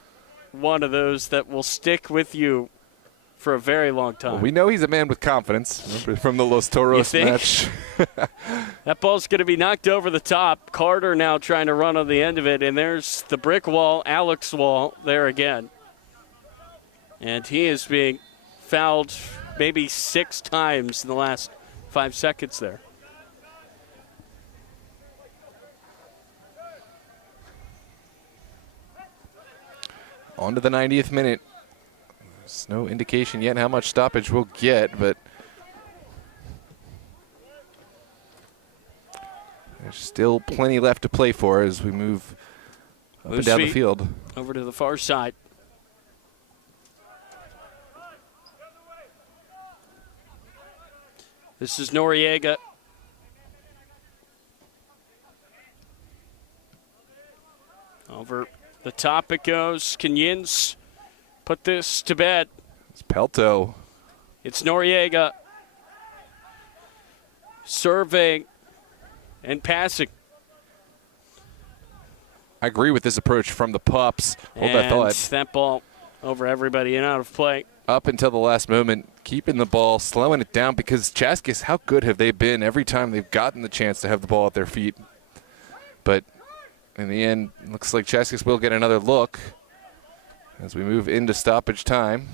one of those that will stick with you for a very long time. Well, we know he's a man with confidence from the Los Toros match. That ball's going to be knocked over the top. Carter now trying to run on the end of it, and there's the brick wall, Alex Wall, there again. And he is being fouled maybe 6 times in the last 5 seconds there. On to the 90th minute. There's no indication yet how much stoppage we'll get, but there's still plenty left to play for as we move up and down the field. Over to the far side. This is Noriega. Over the top it goes. Can Yinz put this to bed? It's Pelto. It's Noriega. Surveying and passing. I agree with this approach from the Pups. And that ball over everybody and out of play. Up until the last moment, keeping the ball, slowing it down, because Chaskis, how good have they been every time they've gotten the chance to have the ball at their feet? But in the end, looks like Chaskis will get another look as we move into stoppage time.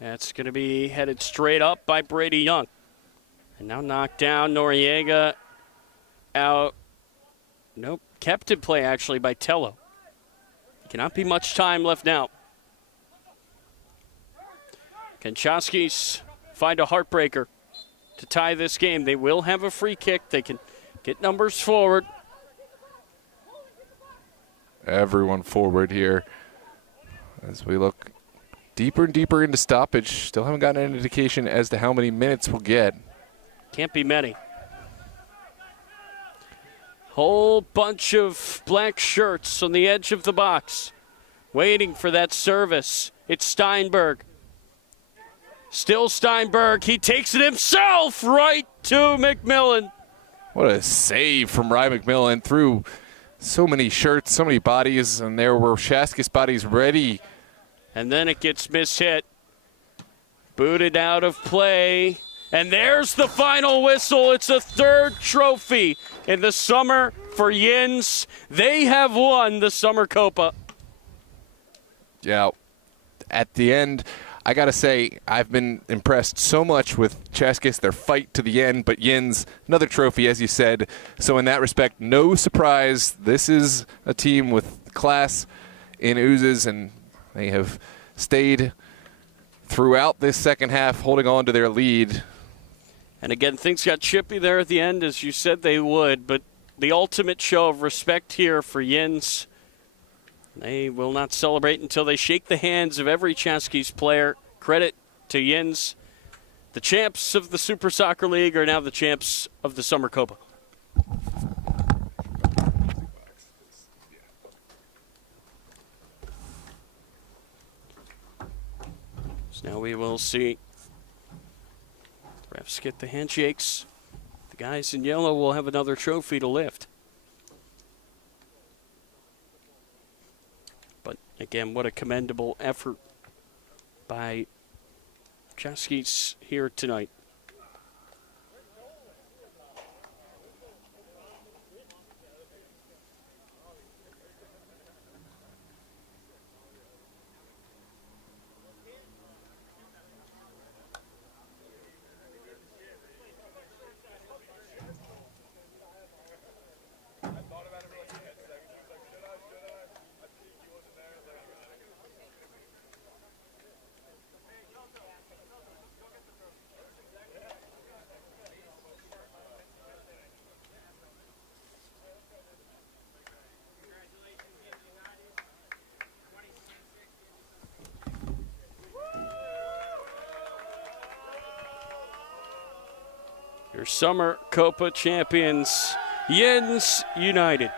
That's going to be headed straight up by Brady Young. And now knocked down. Noriega out. Nope. Kept in play, actually, by Tello. Cannot be much time left now. Can Chaskis find a heartbreaker to tie this game? They will have a free kick. They can get numbers forward. everyone forward here as we look deeper and deeper into stoppage. Still haven't gotten an indication as to how many minutes we'll get. Can't be many. Whole bunch of black shirts on the edge of the box, waiting for that service. It's Steinberg. Still Steinberg. He takes it himself right to McMillan. What a save from Ryan McMillan through so many shirts, so many bodies, and there were Chaskis bodies ready. And then it gets mishit. Booted out of play. And there's the final whistle. It's a third trophy in the summer for Yinz. They have won the Summer Copa. Yeah, at the end, I got to say, I've been impressed so much with Chaskis, their fight to the end, but Yinz, another trophy, as you said. So in that respect, no surprise. This is a team with class in oozes, and they have stayed throughout this second half, holding on to their lead. And again, things got chippy there at the end, as you said they would, but the ultimate show of respect here for Yinz. They will not celebrate until they shake the hands of every Chaskis player. Credit to Yinz. The champs of the Super Soccer League are now the champs of the Summer Copa. So now we will see the refs get the handshakes. The guys in yellow will have another trophy to lift. But again, what a commendable effort by Chaskis here tonight. Your Summer Copa champions, Yinz United.